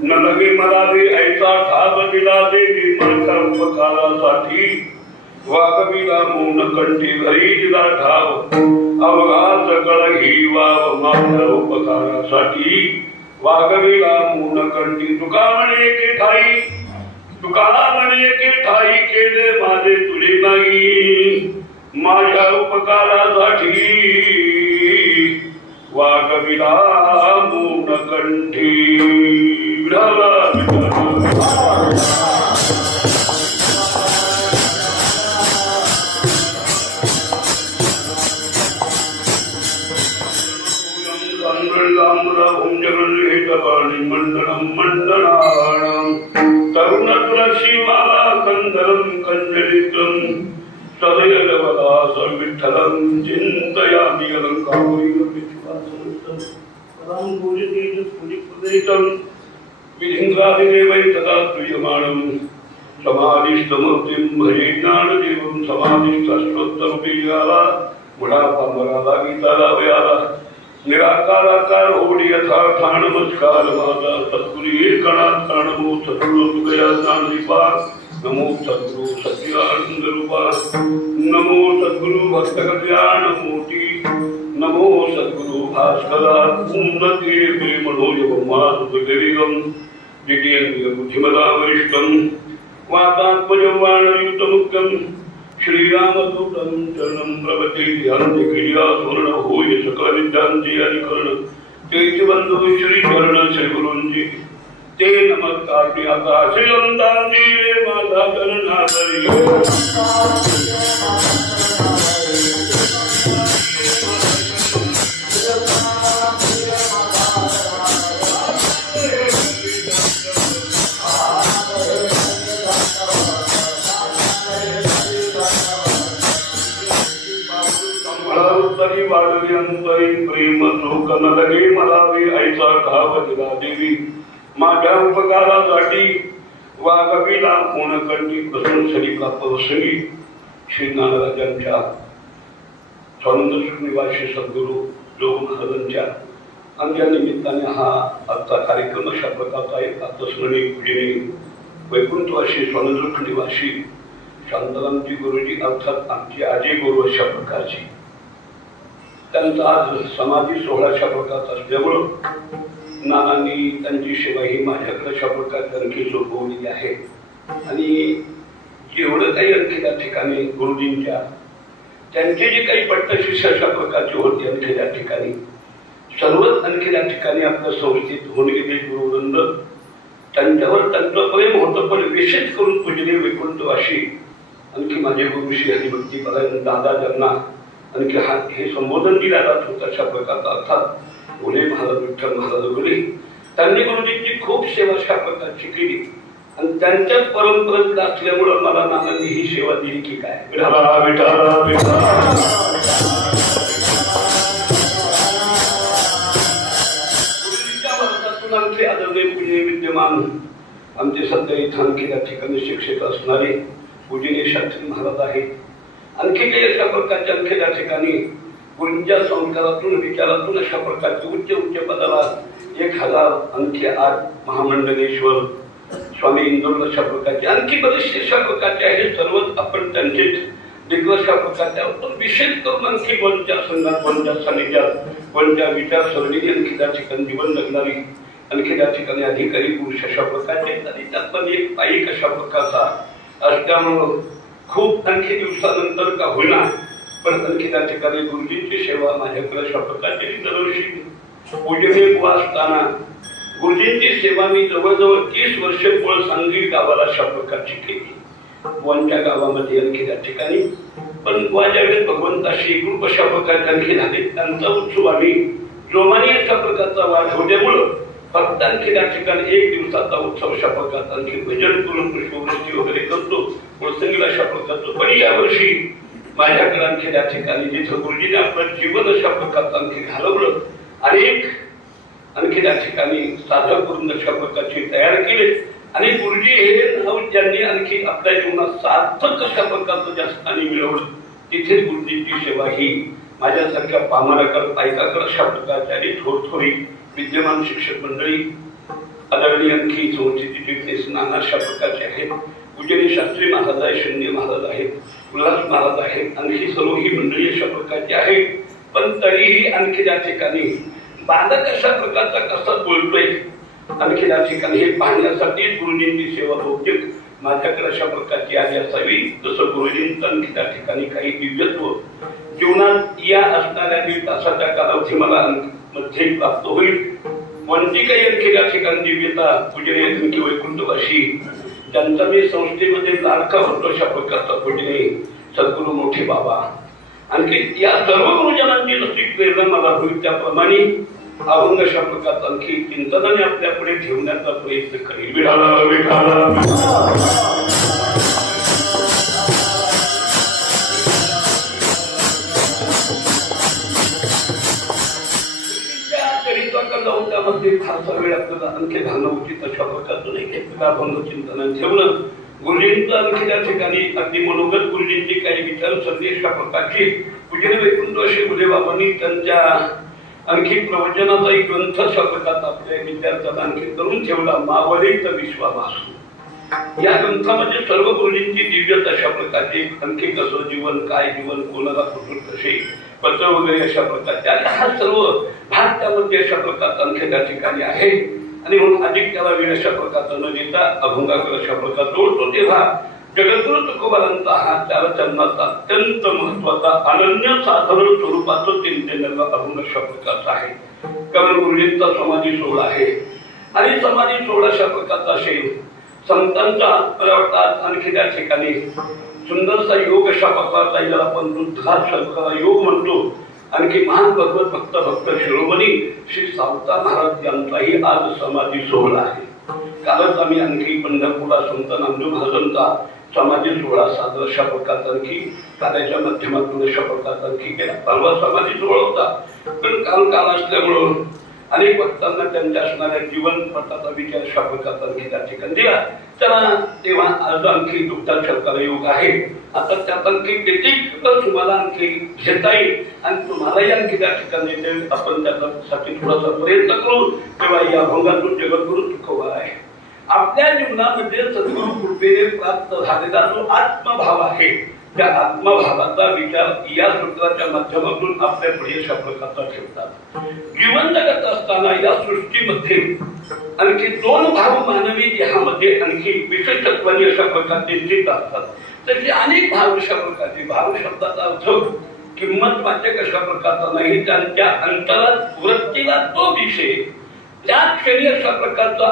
न लगे मला दे ऐसा ठाव दिला देवी माझ्या उपकारासाठी वागविला मौन कंठी घरी दिला ठाव अवघा सकळ ही वाव माझ्या उपकारासाठी वागविला मौन कंठी तुका म्हणे की ठाई तुका म्हणे की ठाई केले माझे तुझे नाही माझ्या उपकारासाठी वागविला मौन कंठी मंडलम मंडलाणं तरुण तुलसी माला कंदरम कंजलितं सदयवदास विठ्ठलं चिन्तयामि अलंकारि विश्वासं परं पूजितं पूजितं विधिंद्रादिदेवै तदा प्रियमाणं समाधिष्टमूर्तिं भजे ज्ञानदेवं समाधिष्टस्तोत्तरप्रियाला गुणापामराला गीताला वयाला निराकाराकार होडी यथार्था नमस्कार माझा सद्गुरू एकनाथ नमो सद्गुरू तुगया ज्ञानदीपा नमो सद्गुरू सच्चिदानंद रूपा नमो सद्गुरू भक्त कल्याण मूर्ती नमो सद्गुरू भास्करा उन्नति प्रेमणोयमा सुदेविगम जितेन्द्रिय बुद्धिमता वरिष्ठम वातात्मजवाणयुतमुक्तम श्रीरामदूतं चरणं प्रपते ध्यानते क्रिया स्वर्ण होय सकल विद्यांचे अधिकरण तेज बंधु श्री चरण श्री गुरूंची ते नमस्कार मी आकाश अंदाजी रे माझा करणारी वाढली अंतरी प्रेम सुख न लगे मला वे ऐसा ठाव दिला देवी माझ्या उपकारासाठी वागविला कोणकंठी प्रशंसनिका प्रसंगी श्री ज्ञानराजांच्या स्वानंद निवासी सद्गुरू जोग महाराजांच्या आणि या निमित्ताने हा आजचा कार्यक्रम अशा प्रकारचा एक आत्मस्मरणीय पूजनीय वैकुंठवासी स्वानंद निवासी शांतारामजी गुरुजी अर्थात आमचे आजी गुरु अशा प्रकारची त्यांचा आज समाधी सोहळ्याच्या प्रकारचा असल्यामुळं नानांनी त्यांची सेवा ही माझ्याकडे अशा प्रकारे आणखी सोपवलेली आहे आणि जेवढं काही आणखी त्या ठिकाणी गुरुजींच्या त्यांचे जे काही पट्टशिष्य अशा प्रकारचे होते आणखी त्या ठिकाणी सर्वच आणखी त्या ठिकाणी आपल्या संस्थेत होऊन गेले गुरुवृंद त्यांच्यावर त्यांचं प्रेम होतं पण विशेष करून पूजनीय वैकुंठवासी आणखी माझे गुरु श्री हरिभक्ती परायण दादा ज्यांना आणखी हे संबोधन दिल्या जात होतं अशा प्रकारचा अर्थात गुले महाराज विठ्ठल महाराज गुले त्यांनी गुरुजींची खूप सेवा अशा प्रकारची केली आणि त्यांच्याच परंपरेत असल्यामुळं मला नानांनी ही सेवा दिली की काय विठाला विठाला विठाला गुरुजींच्या वर्षातून आणखी आदरणीय पूजनीय विद्यमान आमचे सध्या इथं आणखी त्या ठिकाणी शिक्षक असणारे पूजनीय शास्त्री महाराज आहेत आणखी काही अशा प्रकारच्या आणखी त्या ठिकाणी गुरूंच्या संस्कारातून विचारातून अशा प्रकारचे उच्च पदाला 1000 आणखी 8 महामंडलेश्वर स्वामी इंदोर अशा प्रकारचे आणखी बरेचसे अशा प्रकारचे आहे सर्वच आपण त्यांचे दिग्गज अशा प्रकारचे पण विशेष करून आणखी कोणत्या संघात कोणत्या सानिध्यात कोणत्या विचारसरणीने आणखी त्या ठिकाणी जीवन जगणारी आणखी त्या ठिकाणी अधिकारी पुरुष अशा प्रकारचे आणि त्यात पण एक पायिक अशा प्रकारचा असल्यामुळं खूप आणखी दिवसानंतर का होईना पण आणखी त्या ठिकाणी गुरुजींची सेवा माझ्याकडे अशा प्रकारची दरवर्षी पूजनीय असताना गुरुजींची सेवा मी जवळजवळ 30 वर्ष पोळ सांगली गावाला अशा प्रकारची केली कोणत्या गावामध्ये आणखी त्या ठिकाणी पण ज्यावेळेस भगवंताशी ग्रुप अशा प्रकारचे आणखी झाले त्यांचा उत्सव आम्ही जोमानी अशा प्रकारचा वाढवल्यामुळं फक्त आणखी त्या ठिकाणी 1 दिवसाचा उत्सव अशा प्रकारचा आणखी भजन करून पुष्पवृष्टी वगैरे करतो प्रसंगीला अशा प्रकारचं पण यावर्षी माझ्याकडे आणखी त्या ठिकाणी जिथं गुरुजीने आपलं जीवन अशा प्रकारचं आणखी घालवलं अनेक आणखी त्या ठिकाणी साधक करून अशा प्रकारची तयार केले आणि गुरुजी हे नाव ज्यांनी आणखी आपल्या जीवनात सार्थक अशा प्रकारचं ज्या स्थानी मिळवलं तिथे गुरुजींची सेवा ही माझ्यासारख्या पामराकर ऐकाकर अशा प्रकारच्या आणि थोरथोरी विद्यमान शिक्षक मंडळी आदरणीय आणखी संस्थेचे चिटणीस नाना अशा प्रकारचे आहेत. पूजनीय शास्त्री महाराज आहे, शून्य महाराज आहेत, उल्हास महाराज आहेत, आणखी सर्व ही मंडळी अशा प्रकारची आहे. पण तरीही आणखी त्या ठिकाणी बालक अशा प्रकारचा कसा बोलतोय आणखी त्या ठिकाणी हे पाहण्यासाठी गुरुजींची सेवा बहुतेक माझ्याकडे अशा प्रकारची आली असावी. जसं गुरुजींचं आणखी त्या ठिकाणी काही दिव्यत्व जीवनात या असणाऱ्या 1.5 तासाच्या कालावधी मला मध्ये प्राप्त होईल. कोणती काही आणखी त्या ठिकाणी दिव्यता पूजनीय आणखी वैकुंठवासी ज्यांचा मी संस्थेमध्ये लाडका होतो अशा प्रकारचा पूजनीय सद्गुरू मोठे बाबा आणखी या सर्व गुरुजनांची जशी प्रेरणा मला होईल त्याप्रमाणे अभंग अशा प्रकारचा आणखी चिंतनाने आपल्या पुढे ठेवण्याचा प्रयत्न करेल. त्यामध्ये फारसा वेळ आपल्याला आणखी घालणं उचित अशा प्रकारचं नाही की अभंग चिंतन ठेवणं. गुरुजींचं आणखी त्या ठिकाणी अगदी मनोगत गुरुजींची काही विचार संदेश अशा प्रकारची पूजनीय वैकुंठवासी गुरुदेव बाबांनी त्यांच्या आणखी प्रवचनाचा एक ग्रंथ अशा प्रकारचा आपल्या विद्यार्थ्यांना आणखी करून ठेवला, मावळीत विश्वाभासू. या ग्रंथामध्ये सर्व गुरुजींची दिव्यता अशा प्रकारची आणखी कसं जीवन, काय जीवन, कोणाला कुठून कसे पत्र वगैरे अशा प्रकारचे आणि हा सर्व भाग त्यामध्ये अशा प्रकारचा आणखी त्या ठिकाणी आहे. आणि म्हणून अधिक त्याला वेळ अशा प्रकारचा न देता अभंगाकडे अशा प्रकार जोडतो. तेव्हा जगद्गुरु तुकोबारांचा हा 4 चरणाचा अत्यंत महत्वाचा अनन्य साधारण स्वरूपाचं चिंतन अभंग अशा प्रकारचा आहे. कारण गुरुजींचा समाधी सोहळा आहे आणि समाधी सोहळा अशा प्रकारचा असेल. संतांचा मला वाटतं आणखी त्या ठिकाणी सुंदरसा योग अशा प्रकारचा ज्याला आपण वृद्धाश्रम योग म्हणतो. आणखी महान भगवत भक्त शिरोमणी श्री सावता महाराज यांचाही आज समाधी सोहळा आहे. कालच आम्ही आणखी पंढरपूरला संत नामदेव महाराजांचा समाधी सोहळा साजरा अशा प्रकारचा आणखी कार्याच्या माध्यमातून अशा प्रकारचा आणखी केला. परवा समाधी सोहळा होता पण काल असल्यामुळं अनेक भक्तांना त्यांच्या असणाऱ्या जीवन पटाचा विचार अशा प्रकारचा आणखी त्या ठिकाणी दिला. त्याला तेव्हा आज आणखी दुग्धाक्षर योग आहे. आता त्यात आणखी व्यतिरिक्त तुम्हाला आणखी घेता येईल आणि तुम्हालाही आणखी त्या ठिकाणी आपण त्याच्यासाठी थोडासा प्रयत्न करू. तेव्हा या अभंगातून जगद्गुरु तुकोबा आहे. आपल्या जीवनामध्ये सद्गुरु कृपेने प्राप्त झालेला जो आत्मभाव आहे त्या आत्मभावाचा विचार या सूत्राच्या माध्यमातून आपल्या पुढे अशा प्रकारचा ठेवतात. जीवन जगत असताना या सृष्टीमध्ये आणखी 2 भाव मानवी देहामध्ये आणखी विशेषत्वाने अशा प्रकारचे स्थित असतात. तसे अनेक भाव अशा प्रकारचे भाव शब्दाचा अर्थ किंमत वाचक अशा प्रकारचा नाही. त्यांच्या अंतरात वृत्तीला तो विषय त्या क्षणी अशा प्रकारचं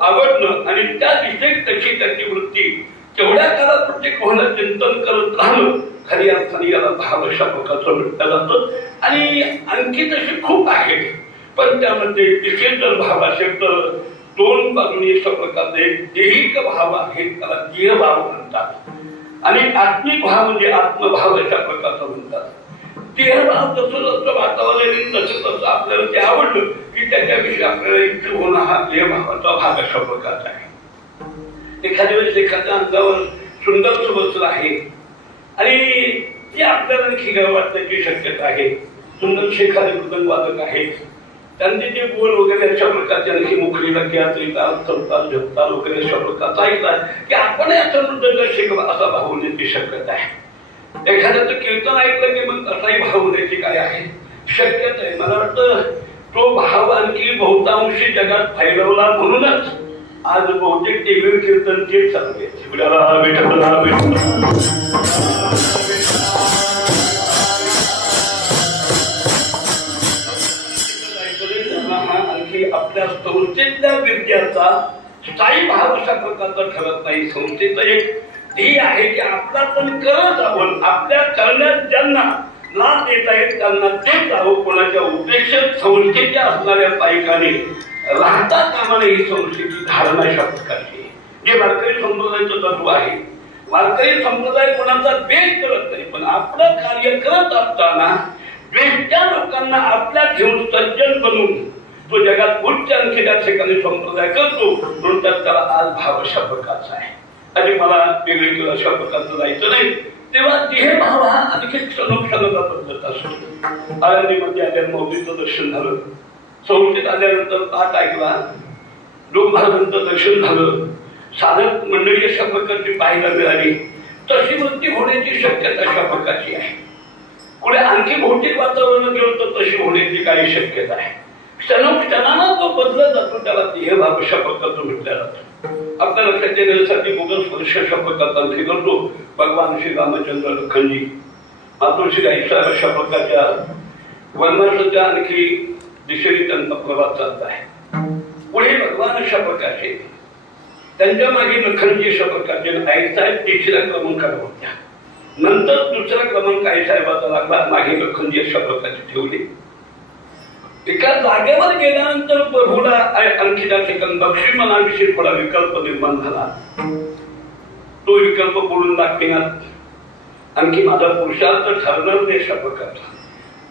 आवडणं आणि त्या दिशेत तशी त्याची वृत्ती तेवढ्या काळात प्रत्येक कोणाला चिंतन करत राहणं खरी अर्थाने याला भाव अशा प्रकारचं म्हटलं जातं. आणि आणखी तसे खूप आहेत पण त्यामध्ये विशेष भाव असेल तर 2 बाजूने अशा प्रकारचे देहिक भाव आहेत त्याला देह भाव म्हणतात आणि आत्मिक भाव म्हणजे आत्मभाव अशा प्रकारचा म्हणतात. देहभाव जसं जसं वातावरण तसं आपल्याला ते आवडलं की त्याच्याविषयी आपल्याला इच्छा होणं हा देहभावाचा भाग अशा प्रकारचा आहे. एखाद्या वेळेस एखाद्या अंगावर सुंदर सुबसर आहे आणि ते आपल्याला आणखी वाटण्याची शक्यता आहे. सुंदर एखादे मृदंग वादक आहेत त्यांचे जे बोल वगैरे अशा प्रकारचे आणखी मुखलीला झपताल वगैरे अशा प्रकारचा ऐकतात की आपण याचा मृदंग शिकवा असा भाव होण्याची शक्यता आहे. एखाद्याचं कीर्तन ऐकलं की मग असाही भाव होण्याची काय आहे शक्यता आहे. मला वाटतं तो भाव आणखी बहुतांशी जगात फैलवला म्हणूनच आज बहुतेक टीव्ही कीर्तन तेच चालू आहे. आणखी आपल्या संस्थेतल्या विद्यार्थ्याचा स्थायी भाव अशा प्रकारचा ठरत नाही. संस्थेचं एक ध्येय आहे की आपला पण करत आहोत, आपल्या करण्यात ज्यांना लाभ देता येत त्यांना देत आहोत. कोणाच्या उपेक्षित संस्थेच्या असणाऱ्या पायकाने राहता कामाने ही संस्थेची धारणा अशा प्रकारची जे वारकरी संप्रदायाचं तत्व आहे. वारकरी संप्रदाय कोणाचा द्वेष करत नाही पण आपलं कार्य करत असताना द्वेषच्या लोकांना आपल्या घेऊन सज्जन बनवून तो जगात उच्च आणखी त्या ठिकाणी संप्रदाय करतो. म्हणून त्याला आज भाव अशा प्रकारचा आहे. आणि मला वेगळे अशा प्रकारचं जायचं नाही. तेव्हा देहभाव हा आणखी क्षणोक्षणाला बदलत असतो. आळंदीमध्ये आल्यावर मौलीचं दर्शन झालं, संस्थेत आल्यानंतर पाठ ऐकला, लोक महाराजांचं दर्शन झालं, साधक मंडळी अशा प्रकारची पाहायला मिळाली. तशी वृत्ती होण्याची शक्यता अशा प्रकारची आहे. पुढे आणखी भौतिक वातावरण गेलं तर तशी होण्याची काही शक्यता आहे. क्षणोक्षणाला जो बदलत जातो त्याला देहभाव अशा प्रकारचं म्हटलं जातं. आपल्या लक्षात येण्यासाठी गुगल स्पर्श अशा प्रकारचा आणखी करतो. भगवान श्री रामचंद्र लखनजी, मातोश्री गाईसाहेब अशा प्रकारच्या वनवासाच्या आणखी दिशेने त्यांचा प्रवास चालत आहे. पुढे भगवान अशा प्रकारचे, त्यांच्या मागे लखनजी अशा प्रकारचे, आईसाहेब तिसऱ्या क्रमांकाला होत्या. नंतर दुसरा क्रमांक आईसाहेबाचा लागला, मागे लखनजी अशा प्रकारचे ठेवले. एका जागेवर गेल्यानंतर प्रभूला आणखी त्या ठिकाणी बक्षी मनाविषयी थोडा विकल्प निर्माण झाला. तो विकल्प बोलून दाखविण्यात आणखी माझा पुरुषार्थ ठरणार नाही अशा प्रकारचा.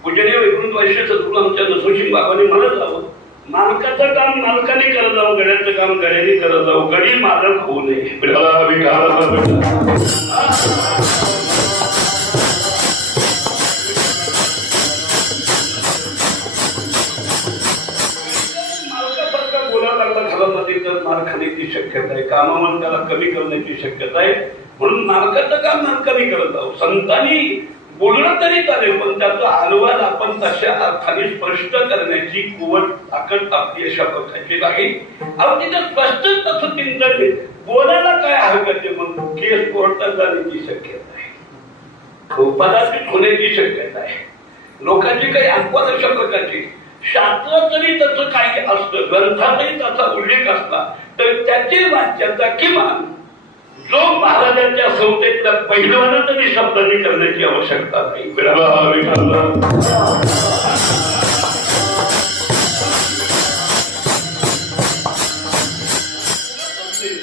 पूजनीय वैकुंठ वैश्य सद्गुरू आमच्या नसोशी बाबांनी म्हणत जावं, मालकाचं काम मालकाने करत जावं, गड्याचं काम गड्याने करत जावं, गडी मालक होऊ नये. मार खाण्याची शक्यता आहे, कामावर त्याला कमी करण्याची शक्यता आहे. म्हणून मालकाचं काम मालकाने करत आहोत. संतांनी बोलणं तरी चालेल, पण त्याचा अहवाल आपण तशा अर्थाने स्पष्ट करण्याची कुवत ताकद आपली अशा प्रकारची आहे. अहो तिथं स्पष्ट तसं चिंतन बोलायला काय हरकत आहे, मग केस कोर्टात जाण्याची शक्यता आहे, पदार्थित होण्याची शक्यता आहे. लोकांची काही अपवाद अशा प्रकारची. शास्त्र जरी तसं काही असतं, ग्रंथातही त्याचा उल्लेख असला तर त्याची वाच्याचा किमान जो महाराजांच्या संस्थेतल्या पहिलवाना तरी शब्दांनी करण्याची आवश्यकता नाही.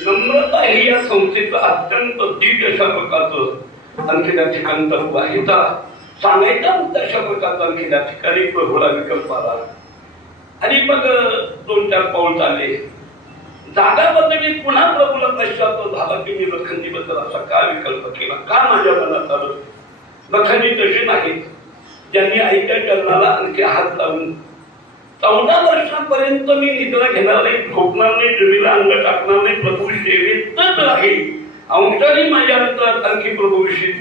नम्रता ही या संस्थेचं अत्यंत दीट अशा प्रकारचं आणखी त्या ठिकाणी तत्व आहे. सांगायचा मुद्दा अशा प्रकारचा आणखी त्या ठिकाणी प्रभूला विकल्प आला आणि मग 2-4 पाऊल चालले. जागा बदलली, पुन्हा प्रभूला पश्चाताप झाला की मी लखनजी बद्दल असा का विकल्प केला, का माझ्या मनात आलं. लखनजी तसे नाहीत, ज्यांनी आईच्या चरणाला आणखी हात लावून 14 वर्षांपर्यंत मी निद्रा घेणार नाही, झोपणार नाही, जमीला अंग टाकणार नाही, प्रभू सेवेतच राहील. अंशाने माझ्या अंतरात आणखी प्रभूविषयी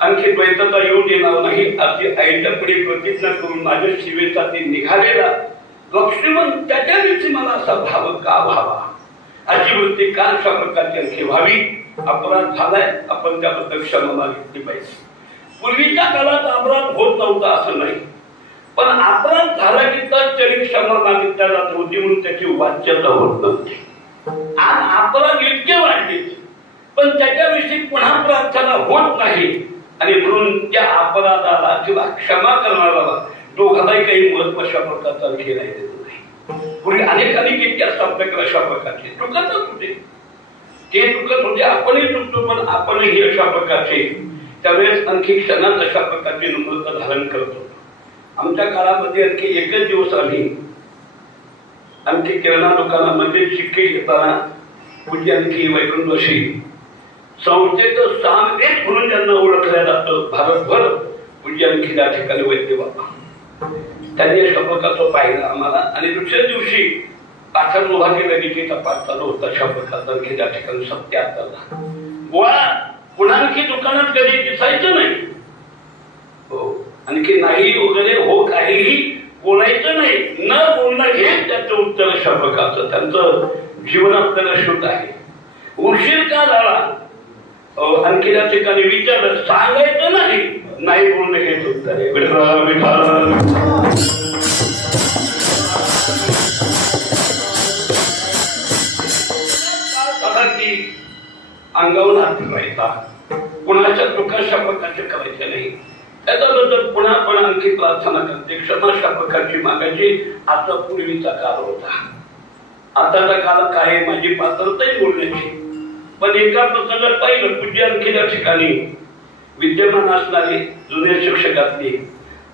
आणखी द्वैतता येऊ देणार नाही अशी आईच्या पुढे प्रतिज्ञा करून माझ्या सेवेसाठी निघालेला लक्ष्मण त्याच्याविषयी मला असा भाव का व्हावा, अशी वृत्ती का अशा प्रकारची आणखी व्हावी. अपराध झालाय, आपण त्याबद्दल क्षमा मागितली पाहिजे. पूर्वीच्या काळात अपराध होत नव्हता असं नाही, पण अपराध झाला की तत्क्षणी क्षमा मागितल्या जात होती, म्हणून त्याची वाच्यता होत नव्हती. आज अपराध इतके वाढले पण त्याच्याविषयी पुन्हा प्रार्थना होत नाही, आणि म्हणून त्या अपराधाला किंवा क्षमा करणाऱ्याला दोघांनाही काही महत्व अशा प्रकारचा आणखी नाही देत नाही. पुढे अनेकांनी इतिहास आपल्याकडे अशा प्रकारचे चुकतच होते, ते चुकत होते, आपणही चुकतो, पण आपणही अशा प्रकारचे त्यावेळेस आणखी क्षणात अशा प्रकारची नम्रता धारण करत होतो. आमच्या काळामध्ये आणखी एकच दिवस आम्ही आणखी किराणा दुकानामध्ये शिक्के घेताना पूज्य आणखी वैकुंठवासी संस्थेचं सामवेद म्हणून ज्यांना ओळखलं जातं भारतभर, पूज्य आणखी त्या ठिकाणी वैद्य बाबा त्यांनी अशा प्रकारचं पाहिलं आम्हाला. आणि दुसऱ्या दिवशी पाठात उभा केला की ते तपास चालू होता अशा प्रकारचा आणखी त्या ठिकाणी सत्य आता गोळा पुन्हा आणखी दुकानात कधी दिसायचं नाही, हो आणखी नाही वगैरे हो काहीही बोलायचं नाही, न बोलणं हे त्याचं उत्तर अशा प्रकारचं त्यांचं जीवन आपल्याला शुद्ध आहे. उशीर का झाला आणखी त्या ठिकाणी विचारलं, सांगायचं नाही, नाही बोलणं हेच उत्तर आहे. अंगावर हात ठेवायचा, कुणाच्या दुःखाच्या प्रकारचे करायचे नाही. त्याच्याबद्दल पुन्हा पण आणखी प्रार्थना करते, क्षमा अशा प्रकारची मागायची. आता पूर्वीचा काळ होता, आताचा काळ काय, माझी पात्रताही बोलण्याची. पण एका प्रसंगात पाहिलं, पूज्य आणखी त्या ठिकाणी विद्यमान असणारे जुने शिक्षकातले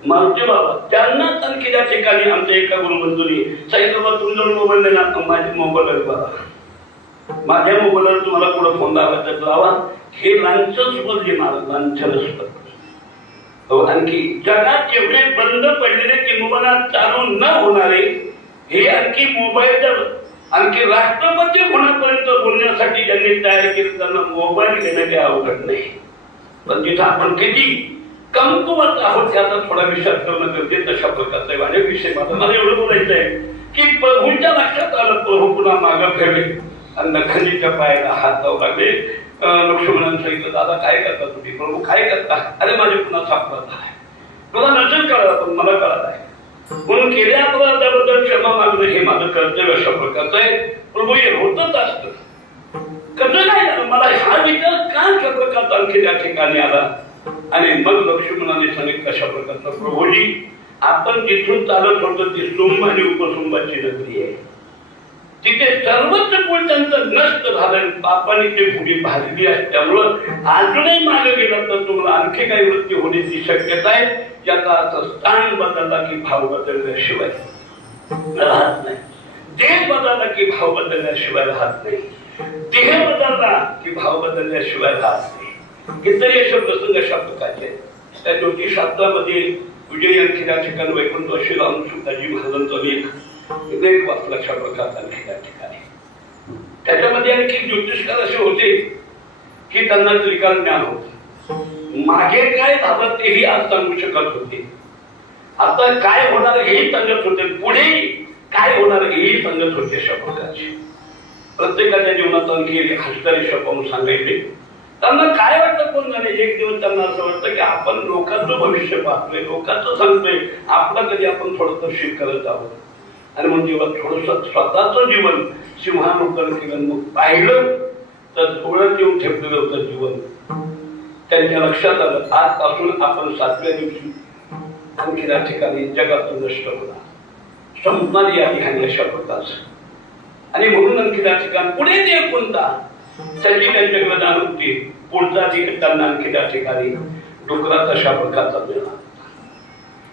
मारुती बाबा, त्यांनाच आणखी त्या ठिकाणी आमच्या एका गुरुबंधूंनी सांगितलं, तुमचा मोबाईल देणार, माझे मोबाईल बघा. माझ्या मोबाईलवर तुम्हाला पुढे फोन लावायचा तर लावा. हे लांछनस्पद जे महाराज लांछनस्पद. आणखी जगात एवढे बंद पडलेले की मोबाईल चालू न होणारे हे आणखी मोबाईलचं आणखी राष्ट्रपती होण्यापर्यंत बोलण्यासाठी ज्यांनी तयार केलं त्यांना मोबाईल घेणं काही अवघड नाही. पण तिथं आपण किती कमकुवत आहोत याचा थोडा विचार करणं गरजेचं अशा प्रकारचा आहे. माझ्याविषयी मला एवढं बोलायचं आहे की प्रभूंच्या लक्षात आलं. प्रभू पुन्हा मागं फिरले आणि नखनीच्या पायाला हात लावू लागले. लक्ष्मणांनी सांगितलं दादा काय करता तुम्ही. प्रभू काय करता. अरे माझे पुन्हा सापडत आहे. तुला नसेल कळलं पण मला कळत आहे म्हणून केल्या अपराधाबद्दल क्षमा मागणं हे माझं कर्तव्य अशा प्रकारचं आहे. प्रभू हे होतच असतं. कसं काय झालं मला हा विचार का अशा प्रकारचा आणखी त्या ठिकाणी आला. आणि मग लक्ष्मणाने सांगितलं अशा प्रकारचा प्रभूजी आपण जिथून चालत होतो ती सुंभ आणि उपसुंभाची नगरी आहे. तिथे सर्वच कुळ त्यांचं नष्ट झालं. पापाने ते भूमी भाजली असल्यामुळं अजूनही मागे गेलं तर तुम्हाला आणखी काही वृत्ती होण्याची शक्यता आहे. याचा अर्थ स्थान बदलला की भाव बदलल्याशिवाय राहत नाही. देह बदलला की भाव बदलल्याशिवाय राहत नाही. देह बदलला की भाव बदलल्याशिवाय राहत नाही. इतरही अशा प्रसंग अशा प्रकारचे त्या ज्योतिषशास्त्रामध्ये विजय आणखी त्या ठिकाणी वैकुंठ श्रीराम सुताजी महाराजांचा लेख वाचला अशा प्रकारचा आणखी त्या ठिकाणी. त्याच्यामध्ये आणखी ज्योतिषकार असे होते की त्यांना त्रिकाल ज्ञान होते. मागे काय झालं तेही आज सांगू शकत होते. आता काय होणार हेही सांगत होते. पुढे काय होणार हेही सांगत होते. अशा प्रकारचे प्रत्येकाच्या जीवनात आणखी हसणारे शब्द सांगायचे. त्यांना काय वाटतं कोण झाले. एक दिवस त्यांना असं वाटतं की आपण लोकांचं भविष्य पाहतोय लोकांचं सांगतोय आपलं कधी आपण थोडंसं शील करत आहोत. आणि मग जेव्हा थोडस स्वतःच जीवन सिंहानुकर केलं मग पाहिलं तर डोळ्यात येऊन ठेपलेलं होतं जीवन. त्यांच्या लक्षात आलं आजपासून आपण 7व्या दिवशी आणखी त्या ठिकाणी जगातून नष्ट होणार संपणारी या ठिकाणी अशा प्रकारचं. आणि म्हणून आणखी त्या ठिकाणी पुढे ते कोणता त्यांची त्यांच्याकडे जाण होती. पुढचा त्यांना आणखी त्या ठिकाणी डुकरात अशा प्रकारचा मिळणार.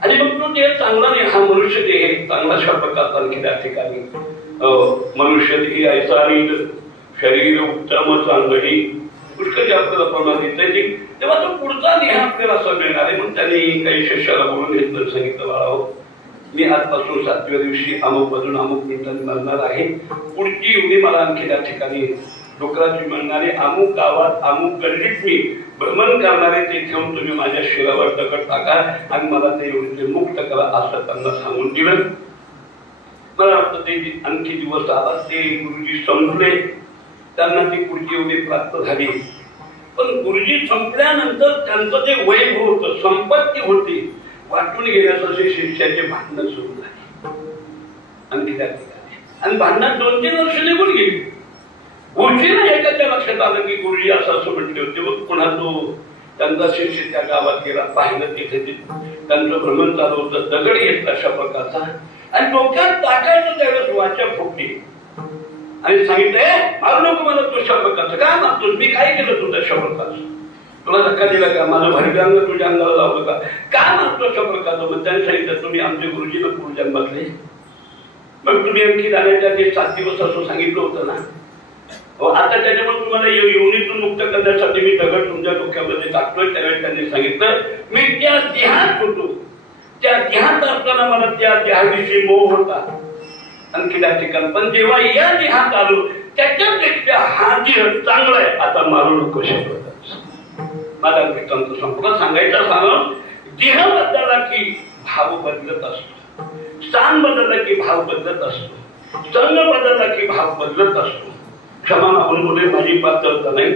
आणि मग तो देह चांगला नाही. हा मनुष्य देह चांगला अशा प्रकारचा आणखी त्या ठिकाणी मनुष्य देह ऐसा आणि शरीर उत्तम चांगली पुष्कळ आपल्याला प्रमाण देते. तेव्हा तो पुढचा देह आपल्याला असं मिळणार आहे. म्हणून त्यांनी काही शिष्याला बोलून घेतलं सांगितलं बाळाहो मी आजपासून 7व्या दिवशी अमुक मधून अमुक मिनिटांनी मरणार आहे. पुढची एवढी मला आणखी त्या ठिकाणी डुकराची म्हणणारे अमुक गावात अमुक गल्लीत मी भ्रमण करणारे ते घेऊन तुम्ही माझ्या शिरावर दगड टाका आणि मला ते एवढे मुक्त करा असं त्यांना सांगून दिलं. मला वाटतं ते आणखी दिवस आला ते गुरुजी संपले. त्यांना ती पुढची एवढी प्राप्त झाली. पण गुरुजी संपल्यानंतर त्यांचं जे वैभव होतं संपत्ती होती वाटून गेल्याचं शिष्याचे भांडणं सुरू झाले आणखी त्या ठिकाणी. आणि भांडणात 2-3 वर्ष निघून गेली. गुरुजीला एकाच्या लक्षात आलं की गुरुजी असं म्हटले होते. मग पुन्हा तो त्यांचा शिष्य त्या गावात गेला पाहिलं तिथे त्यांचं भ्रमण चालू होतं. दगड घेतला अशा प्रकारचा आणि डोक्यात टाकायचं त्यावेळेस वाचा फुटली आणि सांगितलं मारू नको मला तुझ्या प्रकारचं काय मारतोस मी काय केलं तुझ्या अशा प्रकारचं तुला धक्का दिला का माझं भरगांग तुझ्या अंगाला लावलं का काय मारतो अशा प्रकारचं. मग त्यांनी सांगितलं तुम्ही आमच्या गुरुजीला पूर्वजन्मातले मग तुम्ही आणखी जाण्याच्या ते 7 दिवस असं सांगितलं होतं ना. आता त्याच्यामुळे तुम्हाला योनीतून मुक्त करण्यासाठी मी दगड तुमच्या डोक्यामध्ये टाकतोय. त्यावेळेस त्यांनी सांगितलं मी त्या देहात होतो. त्या देहात असताना मला त्या देहाविषयी मोह होता आणखी त्या ठिकाणी. पण जेव्हा या देहात आलो त्याच्यापेक्षा हा देह चांगला आहे आता मारू नको शकत. माझा त्यांचं संपूर्ण सांगायचं सांगून देह बदलला की भाव बदलत असतो. स्थान बदलला की भाव बदलत असतो. संघ बदलला की भाव बदलत असतो. क्षमा मागून बोले माझी पात्रता नाही.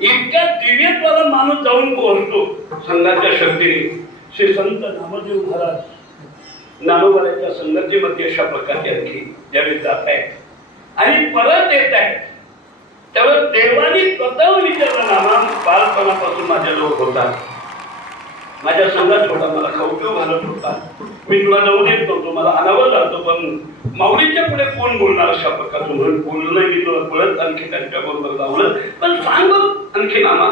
इतक्या दिव्यत्वाला माणूस जाऊन पोहोचतो संघाच्या शक्तीने. श्री संत नामदेव महाराज नामोबाच्या संगतीमध्ये अशा प्रकारचे आणखी ज्यावेळी जात आहेत आणि परत येत आहेत त्यावेळेस देवानी स्वतः विचारलं नामा बालपणापासून माझ्या लोक होता माझ्या संघात होता मला खाऊ पिऊ घालत होता मी तुला जाऊ देत नव्हतो मला अनावर जातो पण माऊलीच्या पुढे कोण बोलणार अशा प्रकारचं म्हणून बोललं नाही. मी तुला परत आणखी त्यांच्या बरोबर लावलं पण सांग आणखी नामा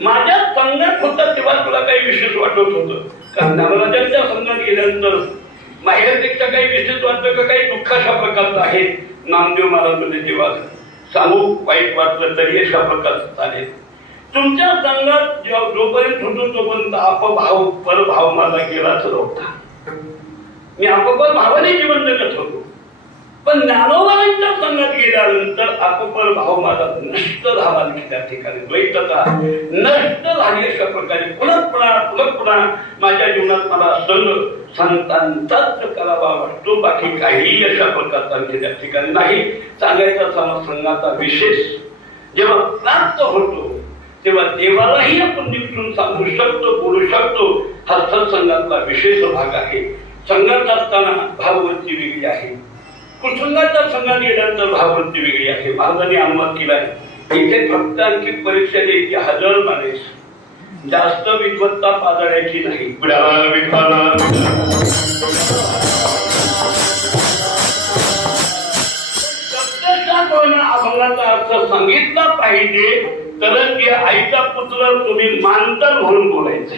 माझ्या संघात होता तेव्हा तुला काही विशेष वाटत होतं कारण नामराजांच्या संघात गेल्यानंतर माहेरपेक्षा काही विशेष वाटतं का काही दुःखाच्या प्रकारचं आहे. नामदेव महाराज म्हणजे जेव्हा सांगू वाईट वाटलं तरी अशा प्रकारचं चालेल. तुमच्या संघात जोपर्यंत होतो तोपर्यंत अपभाव परभाव माझा गेलाच नव्हता. मी अपपर भावाने जीवन जगत होतो. पण ज्ञानोबांच्या संघात गेल्यानंतर अपपर भाव माझा नष्ट झाला. त्या ठिकाणी द्वैतता नष्ट झाली. अशा प्रकारे पुन्हा माझ्या जीवनात मला संतांचाच करावा वाटतो. बाकी काही अशा प्रकारचा त्या ठिकाणी नाही. सांगायचा संघाचा विशेष जेव्हा प्राप्त होतो तेव्हा देवालाही आपण निपटून सांगू शकतो, बोलू शकतो. हा सत्संगातला विशेष भाग आहे. संघात असताना भाववृत्ती वेगळी आहे, कुटुंबाच्या संघात गेल्यानंतर भाववृत्ती वेगळी आहे. महाराजांनी अनुवाद केलाय. इथे फक्त आणखी परीक्षा द्यायची हजर मानेस, जास्त विद्वत्ता पाजळायची नाही. अभंगाचा अर्थ सांगितला पाहिजे तरच की आईचा पुत्र तुम्ही मानतर म्हणून बोलायचे.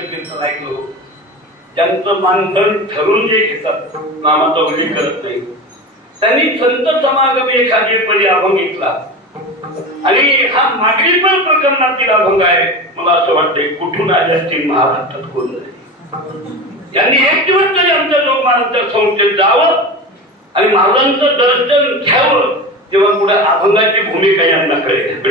कीर्तन ऐकलो, ज्यांचं मानधन ठरून जे घेतात, नामाचा उल्लेख करत नाही, त्यांनी संत समागम एखादी परी अभंग घेतला आणि हा मागरीपण प्रकरणातील अभंग आहे. मला असं वाटतंय कुठून आले असतील महाराष्ट्रात कोण नाही. यांनी एक दिवस तरी आमच्या लोक महाराष्ट्रात संस्थेत जावं आणि महाराजांचं दर्शन घ्यावं, तेव्हा पुढे अभंगाची भूमिका यांना कळेल.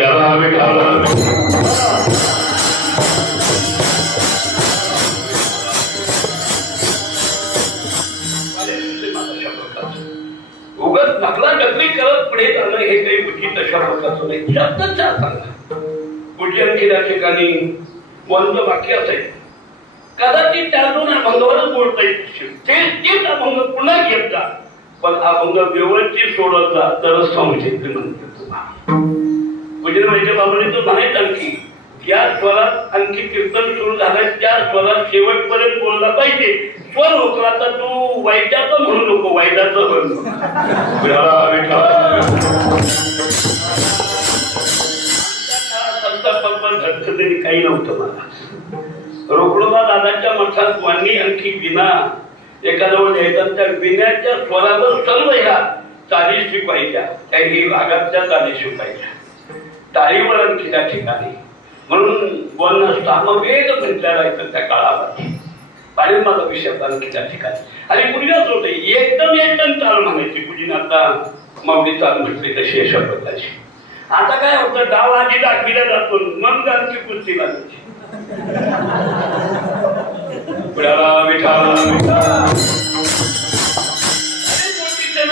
उगाच नकला नकली करत पुढे जाणं हे काही उचित अशा प्रकारचं नाही. शब्दचा सांगा पूज्य या ठिकाणी बंद वाक्य असेल, कदाचित त्या दोन अभंगावरच बोलता येईल. तेच अभंग पुन्हा घेत जा, पण अभंग व्यवस्थित सोडत जा तरच समजेल म्हणते तुम्हाला. पूज्य म्हणजे बाबांनी तो म्हणायचं आणखी या स्वरात आणखी कीर्तन सुरू झालं, त्या स्वरात शेवटपर्यंत बोलला पाहिजे. स्वर होतो आता तू वाईटाचं म्हणू नको, वाईटाचं म्हणू तरी काही नव्हतं. मला रोकडोबा दादाच्या मठात वाणी आणखी विना एखाद्यावर द्यायचा, त्या विण्याच्या स्वरावर सर्व ह्या चाली शिकवायच्या, काही रागाच्या चाली शिकवायच्या, टाळीवर आणखी त्या ठिकाणी. म्हणून बोलणं सामवेद म्हटल्या जायचं त्या काळामध्ये. पाणी माझा विषय आणखी त्या ठिकाणी आणि पूर्वीच होते एकदम चाल म्हणायची. पूजीने आता माऊली चाल म्हटली तशी अशा प्रकारची. आता काय होतं, डाव आधी दाखविला जातो, मग आणखी कुस्ती लागायची.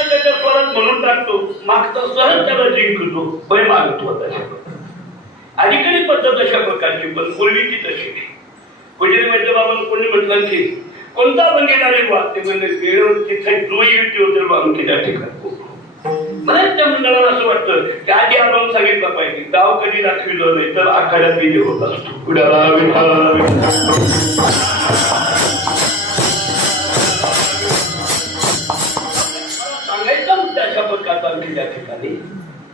त्याच्या स्वरात म्हणून टाकतो, मागचा सहज त्याला जिंकतो, पण मागतो तशा अलीकडे पद्धत अशा प्रकारची, पण पूर्वीची तशी नाही. पूजेने म्हटलं बाबा कोणी म्हटलं की कोणता अभंग येणारे बा, ते म्हणजे वेळ तिथे जो युती होते बाबा त्या ठिकाणी. बऱ्याच त्या मंडळाला असं वाटतं की आधी अभंग सांगितलं पाहिजे, गाव कधी दाखविलं नाही तर आखाड्यात विधी होत असतो. सांगायचा मुद्दा अशा प्रकारचा आणखी त्या ठिकाणी